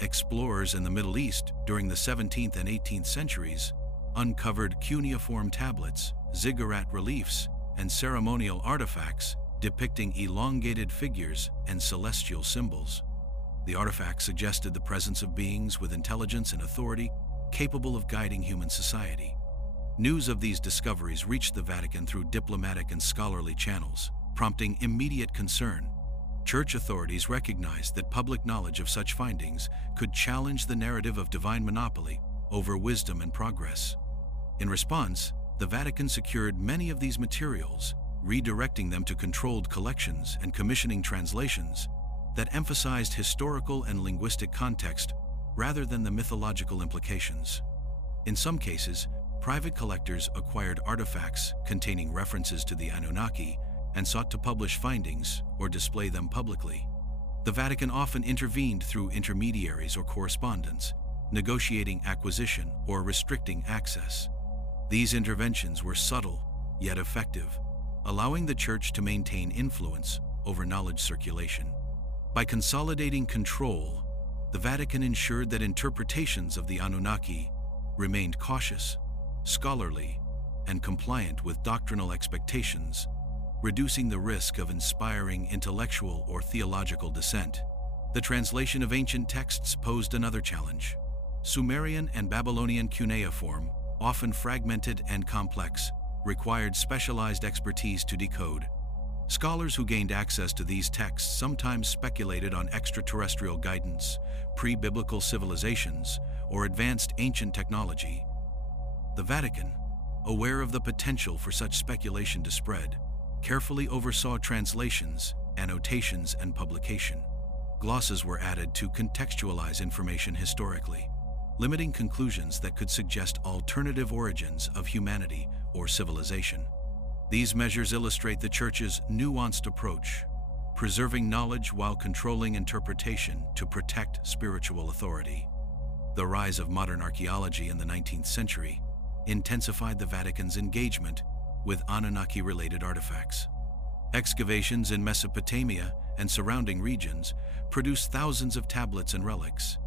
Explorers in the Middle East during the 17th and 18th centuries uncovered cuneiform tablets, ziggurat reliefs, and ceremonial artifacts depicting elongated figures and celestial symbols. The artifacts suggested the presence of beings with intelligence and authority capable of guiding human society. News of these discoveries reached the Vatican through diplomatic and scholarly channels, prompting immediate concern. Church authorities recognized that public knowledge of such findings could challenge the narrative of divine monopoly over wisdom and progress. In response, the Vatican secured many of these materials, redirecting them to controlled collections and commissioning translations that emphasized historical and linguistic context rather than the mythological implications. In some cases, private collectors acquired artifacts containing references to the Anunnaki and sought to publish findings or display them publicly. The Vatican often intervened through intermediaries or correspondence, negotiating acquisition or restricting access. These interventions were subtle, yet effective, allowing the Church to maintain influence over knowledge circulation. By consolidating control, the Vatican ensured that interpretations of the Anunnaki remained cautious, scholarly, and compliant with doctrinal expectations, reducing the risk of inspiring intellectual or theological dissent. The translation of ancient texts posed another challenge. Sumerian and Babylonian cuneiform, often fragmented and complex, required specialized expertise to decode. Scholars who gained access to these texts sometimes speculated on extraterrestrial guidance, pre-biblical civilizations, or advanced ancient technology. The Vatican, aware of the potential for such speculation to spread, carefully oversaw translations, annotations, and publication. Glosses were added to contextualize information historically, limiting conclusions that could suggest alternative origins of humanity or civilization. These measures illustrate the Church's nuanced approach, preserving knowledge while controlling interpretation to protect spiritual authority. The rise of modern archaeology in the 19th century intensified the Vatican's engagement with Anunnaki-related artifacts. Excavations in Mesopotamia and surrounding regions produced thousands of tablets and relics,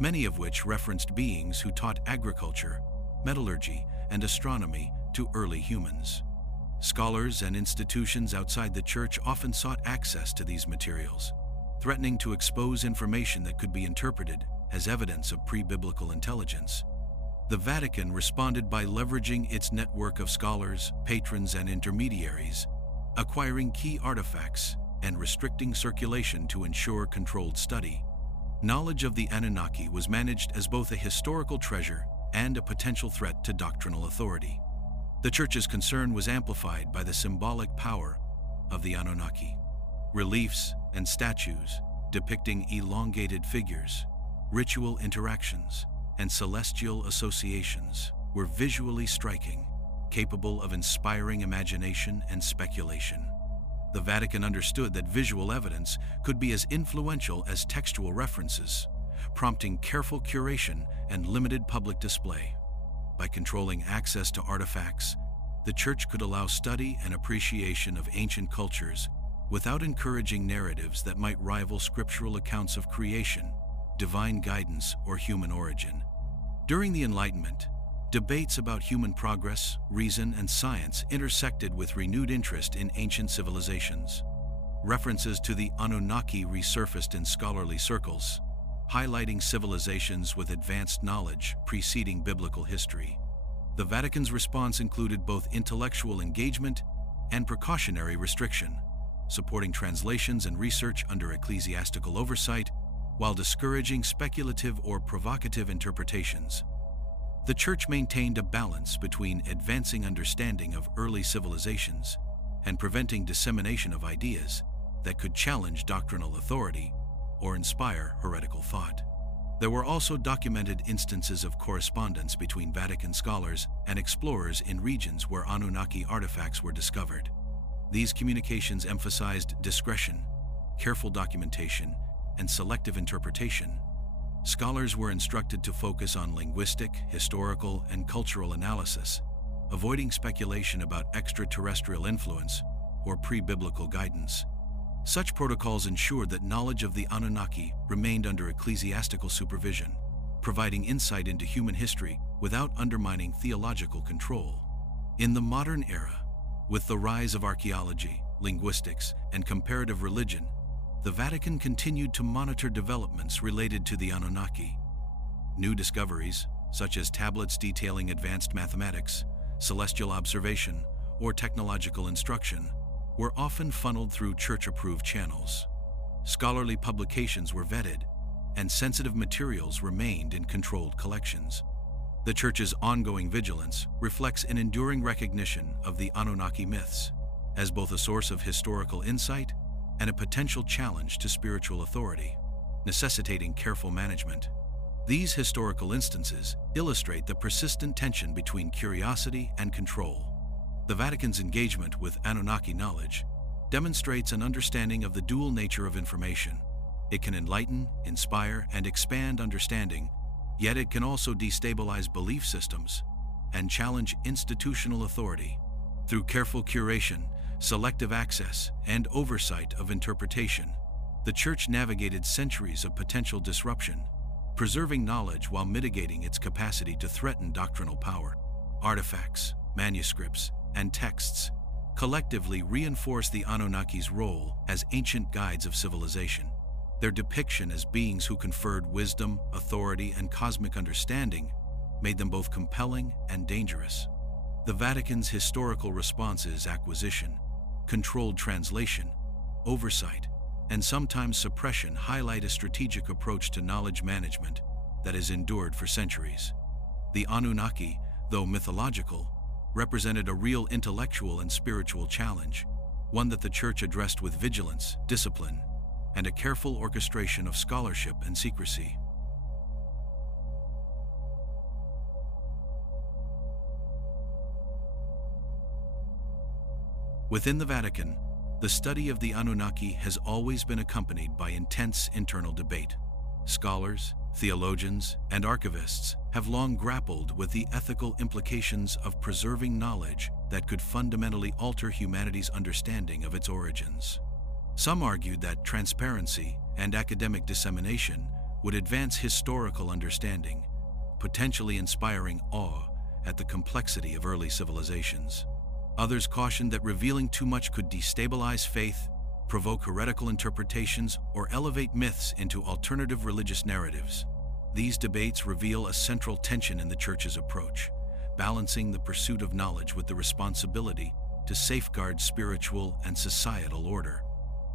many of which referenced beings who taught agriculture, metallurgy, and astronomy to early humans. Scholars and institutions outside the Church often sought access to these materials, threatening to expose information that could be interpreted as evidence of pre-biblical intelligence. The Vatican responded by leveraging its network of scholars, patrons, and intermediaries, acquiring key artifacts and restricting circulation to ensure controlled study. Knowledge of the Anunnaki was managed as both a historical treasure and a potential threat to doctrinal authority. The Church's concern was amplified by the symbolic power of the Anunnaki. Reliefs and statues depicting elongated figures, ritual interactions, and celestial associations were visually striking, capable of inspiring imagination and speculation. The Vatican understood that visual evidence could be as influential as textual references, prompting careful curation and limited public display. By controlling access to artifacts, the Church could allow study and appreciation of ancient cultures without encouraging narratives that might rival scriptural accounts of creation, divine guidance, or human origin. During the Enlightenment, debates about human progress, reason, and science intersected with renewed interest in ancient civilizations. References to the Anunnaki resurfaced in scholarly circles, highlighting civilizations with advanced knowledge preceding biblical history. The Vatican's response included both intellectual engagement and precautionary restriction, supporting translations and research under ecclesiastical oversight while discouraging speculative or provocative interpretations. The Church maintained a balance between advancing understanding of early civilizations and preventing dissemination of ideas that could challenge doctrinal authority or inspire heretical thought. There were also documented instances of correspondence between Vatican scholars and explorers in regions where Anunnaki artifacts were discovered. These communications emphasized discretion, careful documentation, and selective interpretation. Scholars were instructed to focus on linguistic, historical, and cultural analysis, avoiding speculation about extraterrestrial influence or pre-biblical guidance. Such protocols ensured that knowledge of the Anunnaki remained under ecclesiastical supervision, providing insight into human history without undermining theological control. In the modern era, with the rise of archaeology, linguistics, and comparative religion, the Vatican continued to monitor developments related to the Anunnaki. New discoveries, such as tablets detailing advanced mathematics, celestial observation, or technological instruction, were often funneled through church-approved channels. Scholarly publications were vetted, and sensitive materials remained in controlled collections. The Church's ongoing vigilance reflects an enduring recognition of the Anunnaki myths as both a source of historical insight and a potential challenge to spiritual authority, necessitating careful management. These historical instances illustrate the persistent tension between curiosity and control. The Vatican's engagement with Anunnaki knowledge demonstrates an understanding of the dual nature of information. It can enlighten, inspire, and expand understanding, yet it can also destabilize belief systems and challenge institutional authority. Through careful curation, selective access, and oversight of interpretation, the Church navigated centuries of potential disruption, preserving knowledge while mitigating its capacity to threaten doctrinal power. Artifacts, manuscripts, and texts collectively reinforce the Anunnaki's role as ancient guides of civilization. Their depiction as beings who conferred wisdom, authority, and cosmic understanding made them both compelling and dangerous. The Vatican's historical responses: acquisition, controlled translation, oversight, and sometimes suppression highlight a strategic approach to knowledge management that has endured for centuries. The Anunnaki, though mythological, represented a real intellectual and spiritual challenge, one that the Church addressed with vigilance, discipline, and a careful orchestration of scholarship and secrecy. Within the Vatican, the study of the Anunnaki has always been accompanied by intense internal debate. Scholars, theologians, and archivists have long grappled with the ethical implications of preserving knowledge that could fundamentally alter humanity's understanding of its origins. Some argued that transparency and academic dissemination would advance historical understanding, potentially inspiring awe at the complexity of early civilizations. Others cautioned that revealing too much could destabilize faith, provoke heretical interpretations, or elevate myths into alternative religious narratives. These debates reveal a central tension in the Church's approach, balancing the pursuit of knowledge with the responsibility to safeguard spiritual and societal order.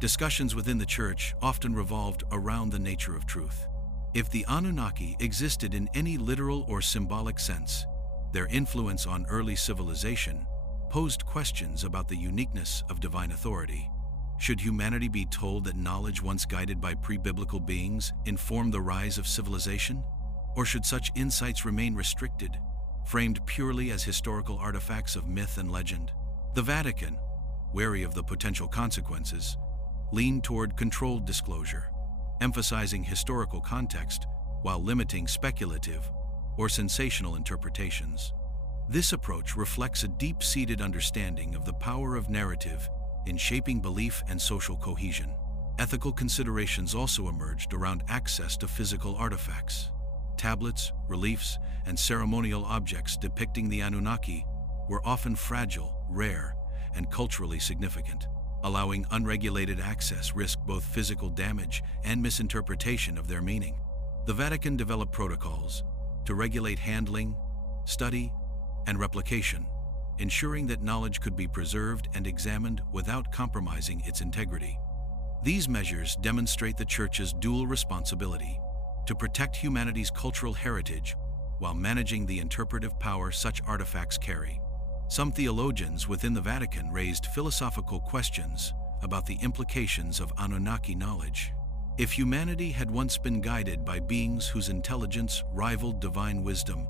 Discussions within the Church often revolved around the nature of truth. If the Anunnaki existed in any literal or symbolic sense, their influence on early civilization posed questions about the uniqueness of divine authority. Should humanity be told that knowledge once guided by pre-biblical beings informed the rise of civilization? Or should such insights remain restricted, framed purely as historical artifacts of myth and legend? The Vatican, wary of the potential consequences, leaned toward controlled disclosure, emphasizing historical context while limiting speculative or sensational interpretations. This approach reflects a deep-seated understanding of the power of narrative in shaping belief and social cohesion. Ethical considerations also emerged around access to physical artifacts. Tablets, reliefs, and ceremonial objects depicting the Anunnaki were often fragile, rare, and culturally significant. Allowing unregulated access risked both physical damage and misinterpretation of their meaning. The Vatican developed protocols to regulate handling, study, and replication, ensuring that knowledge could be preserved and examined without compromising its integrity. These measures demonstrate the Church's dual responsibility to protect humanity's cultural heritage while managing the interpretive power such artifacts carry. Some theologians within the Vatican raised philosophical questions about the implications of Anunnaki knowledge. If humanity had once been guided by beings whose intelligence rivaled divine wisdom,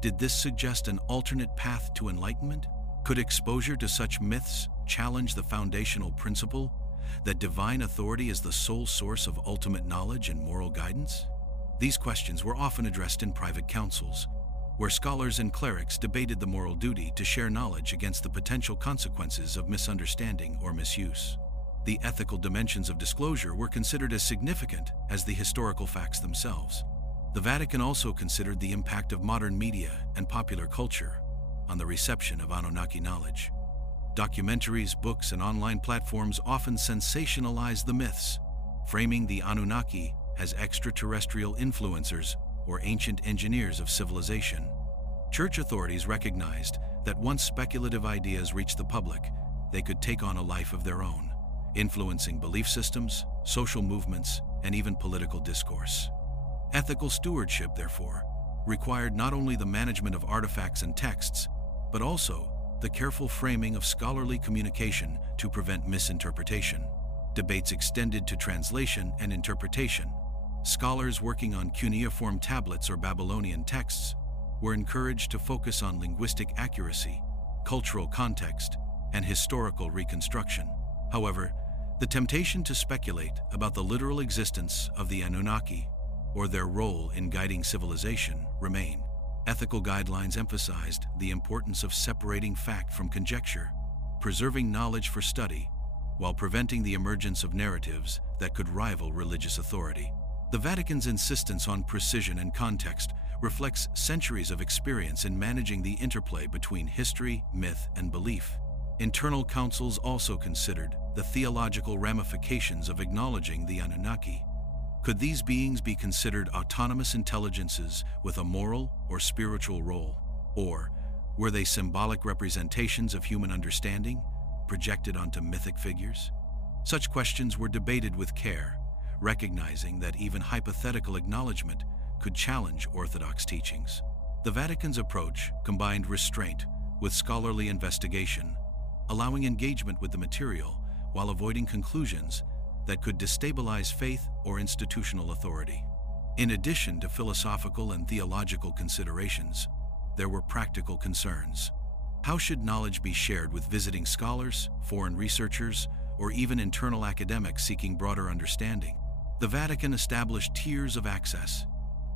did this suggest an alternate path to enlightenment? Could exposure to such myths challenge the foundational principle that divine authority is the sole source of ultimate knowledge and moral guidance? These questions were often addressed in private councils, where scholars and clerics debated the moral duty to share knowledge against the potential consequences of misunderstanding or misuse. The ethical dimensions of disclosure were considered as significant as the historical facts themselves. The Vatican also considered the impact of modern media and popular culture on the reception of Anunnaki knowledge. Documentaries, books, and online platforms often sensationalize the myths, framing the Anunnaki as extraterrestrial influencers or ancient engineers of civilization. Church authorities recognized that once speculative ideas reached the public, they could take on a life of their own, influencing belief systems, social movements, and even political discourse. Ethical stewardship, therefore, required not only the management of artifacts and texts, but also the careful framing of scholarly communication to prevent misinterpretation. Debates extended to translation and interpretation. Scholars working on cuneiform tablets or Babylonian texts were encouraged to focus on linguistic accuracy, cultural context, and historical reconstruction. However, the temptation to speculate about the literal existence of the Anunnaki or their role in guiding civilization remain. Ethical guidelines emphasized the importance of separating fact from conjecture, preserving knowledge for study, while preventing the emergence of narratives that could rival religious authority. The Vatican's insistence on precision and context reflects centuries of experience in managing the interplay between history, myth, and belief. Internal councils also considered the theological ramifications of acknowledging the Anunnaki. Could these beings be considered autonomous intelligences with a moral or spiritual role? Or were they symbolic representations of human understanding, projected onto mythic figures? Such questions were debated with care, recognizing that even hypothetical acknowledgement could challenge orthodox teachings. The Vatican's approach combined restraint with scholarly investigation, allowing engagement with the material while avoiding conclusions that could destabilize faith or institutional authority. In addition to philosophical and theological considerations, there were practical concerns. How should knowledge be shared with visiting scholars, foreign researchers, or even internal academics seeking broader understanding? The Vatican established tiers of access,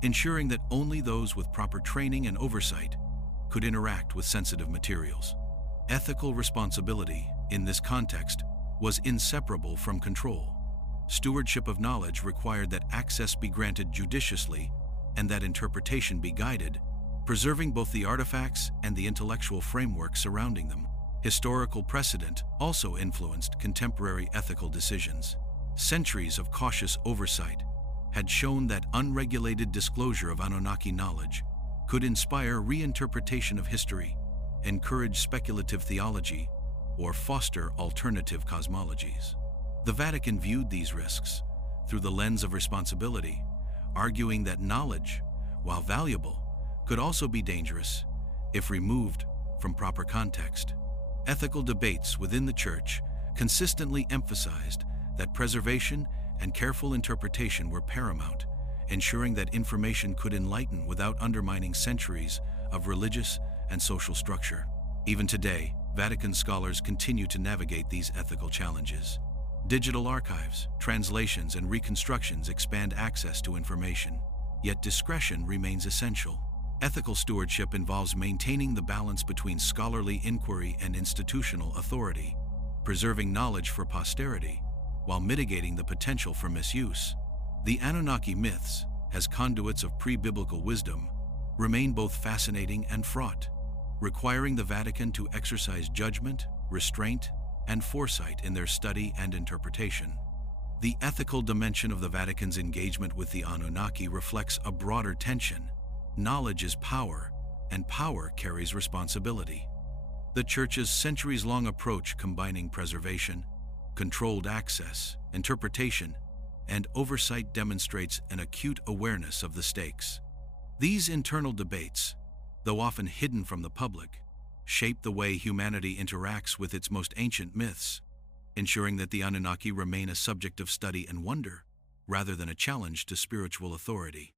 ensuring that only those with proper training and oversight could interact with sensitive materials. Ethical responsibility, in this context, was inseparable from control. Stewardship of knowledge required that access be granted judiciously and that interpretation be guided, preserving both the artifacts and the intellectual framework surrounding them. Historical precedent also influenced contemporary ethical decisions. Centuries of cautious oversight had shown that unregulated disclosure of Anunnaki knowledge could inspire reinterpretation of history, encourage speculative theology, or foster alternative cosmologies. The Vatican viewed these risks through the lens of responsibility, arguing that knowledge, while valuable, could also be dangerous if removed from proper context. Ethical debates within the Church consistently emphasized that preservation and careful interpretation were paramount, ensuring that information could enlighten without undermining centuries of religious and social structure. Even today, Vatican scholars continue to navigate these ethical challenges. Digital archives, translations, and reconstructions expand access to information, yet discretion remains essential. Ethical stewardship involves maintaining the balance between scholarly inquiry and institutional authority, preserving knowledge for posterity, while mitigating the potential for misuse. The Anunnaki myths, as conduits of pre-biblical wisdom, remain both fascinating and fraught, requiring the Vatican to exercise judgment, restraint, and foresight in their study and interpretation. The ethical dimension of the Vatican's engagement with the Anunnaki reflects a broader tension. Knowledge is power, and power carries responsibility. The Church's centuries-long approach combining preservation, controlled access, interpretation, and oversight demonstrates an acute awareness of the stakes. These internal debates, though often hidden from the public, shape the way humanity interacts with its most ancient myths, ensuring that the Anunnaki remain a subject of study and wonder, rather than a challenge to spiritual authority.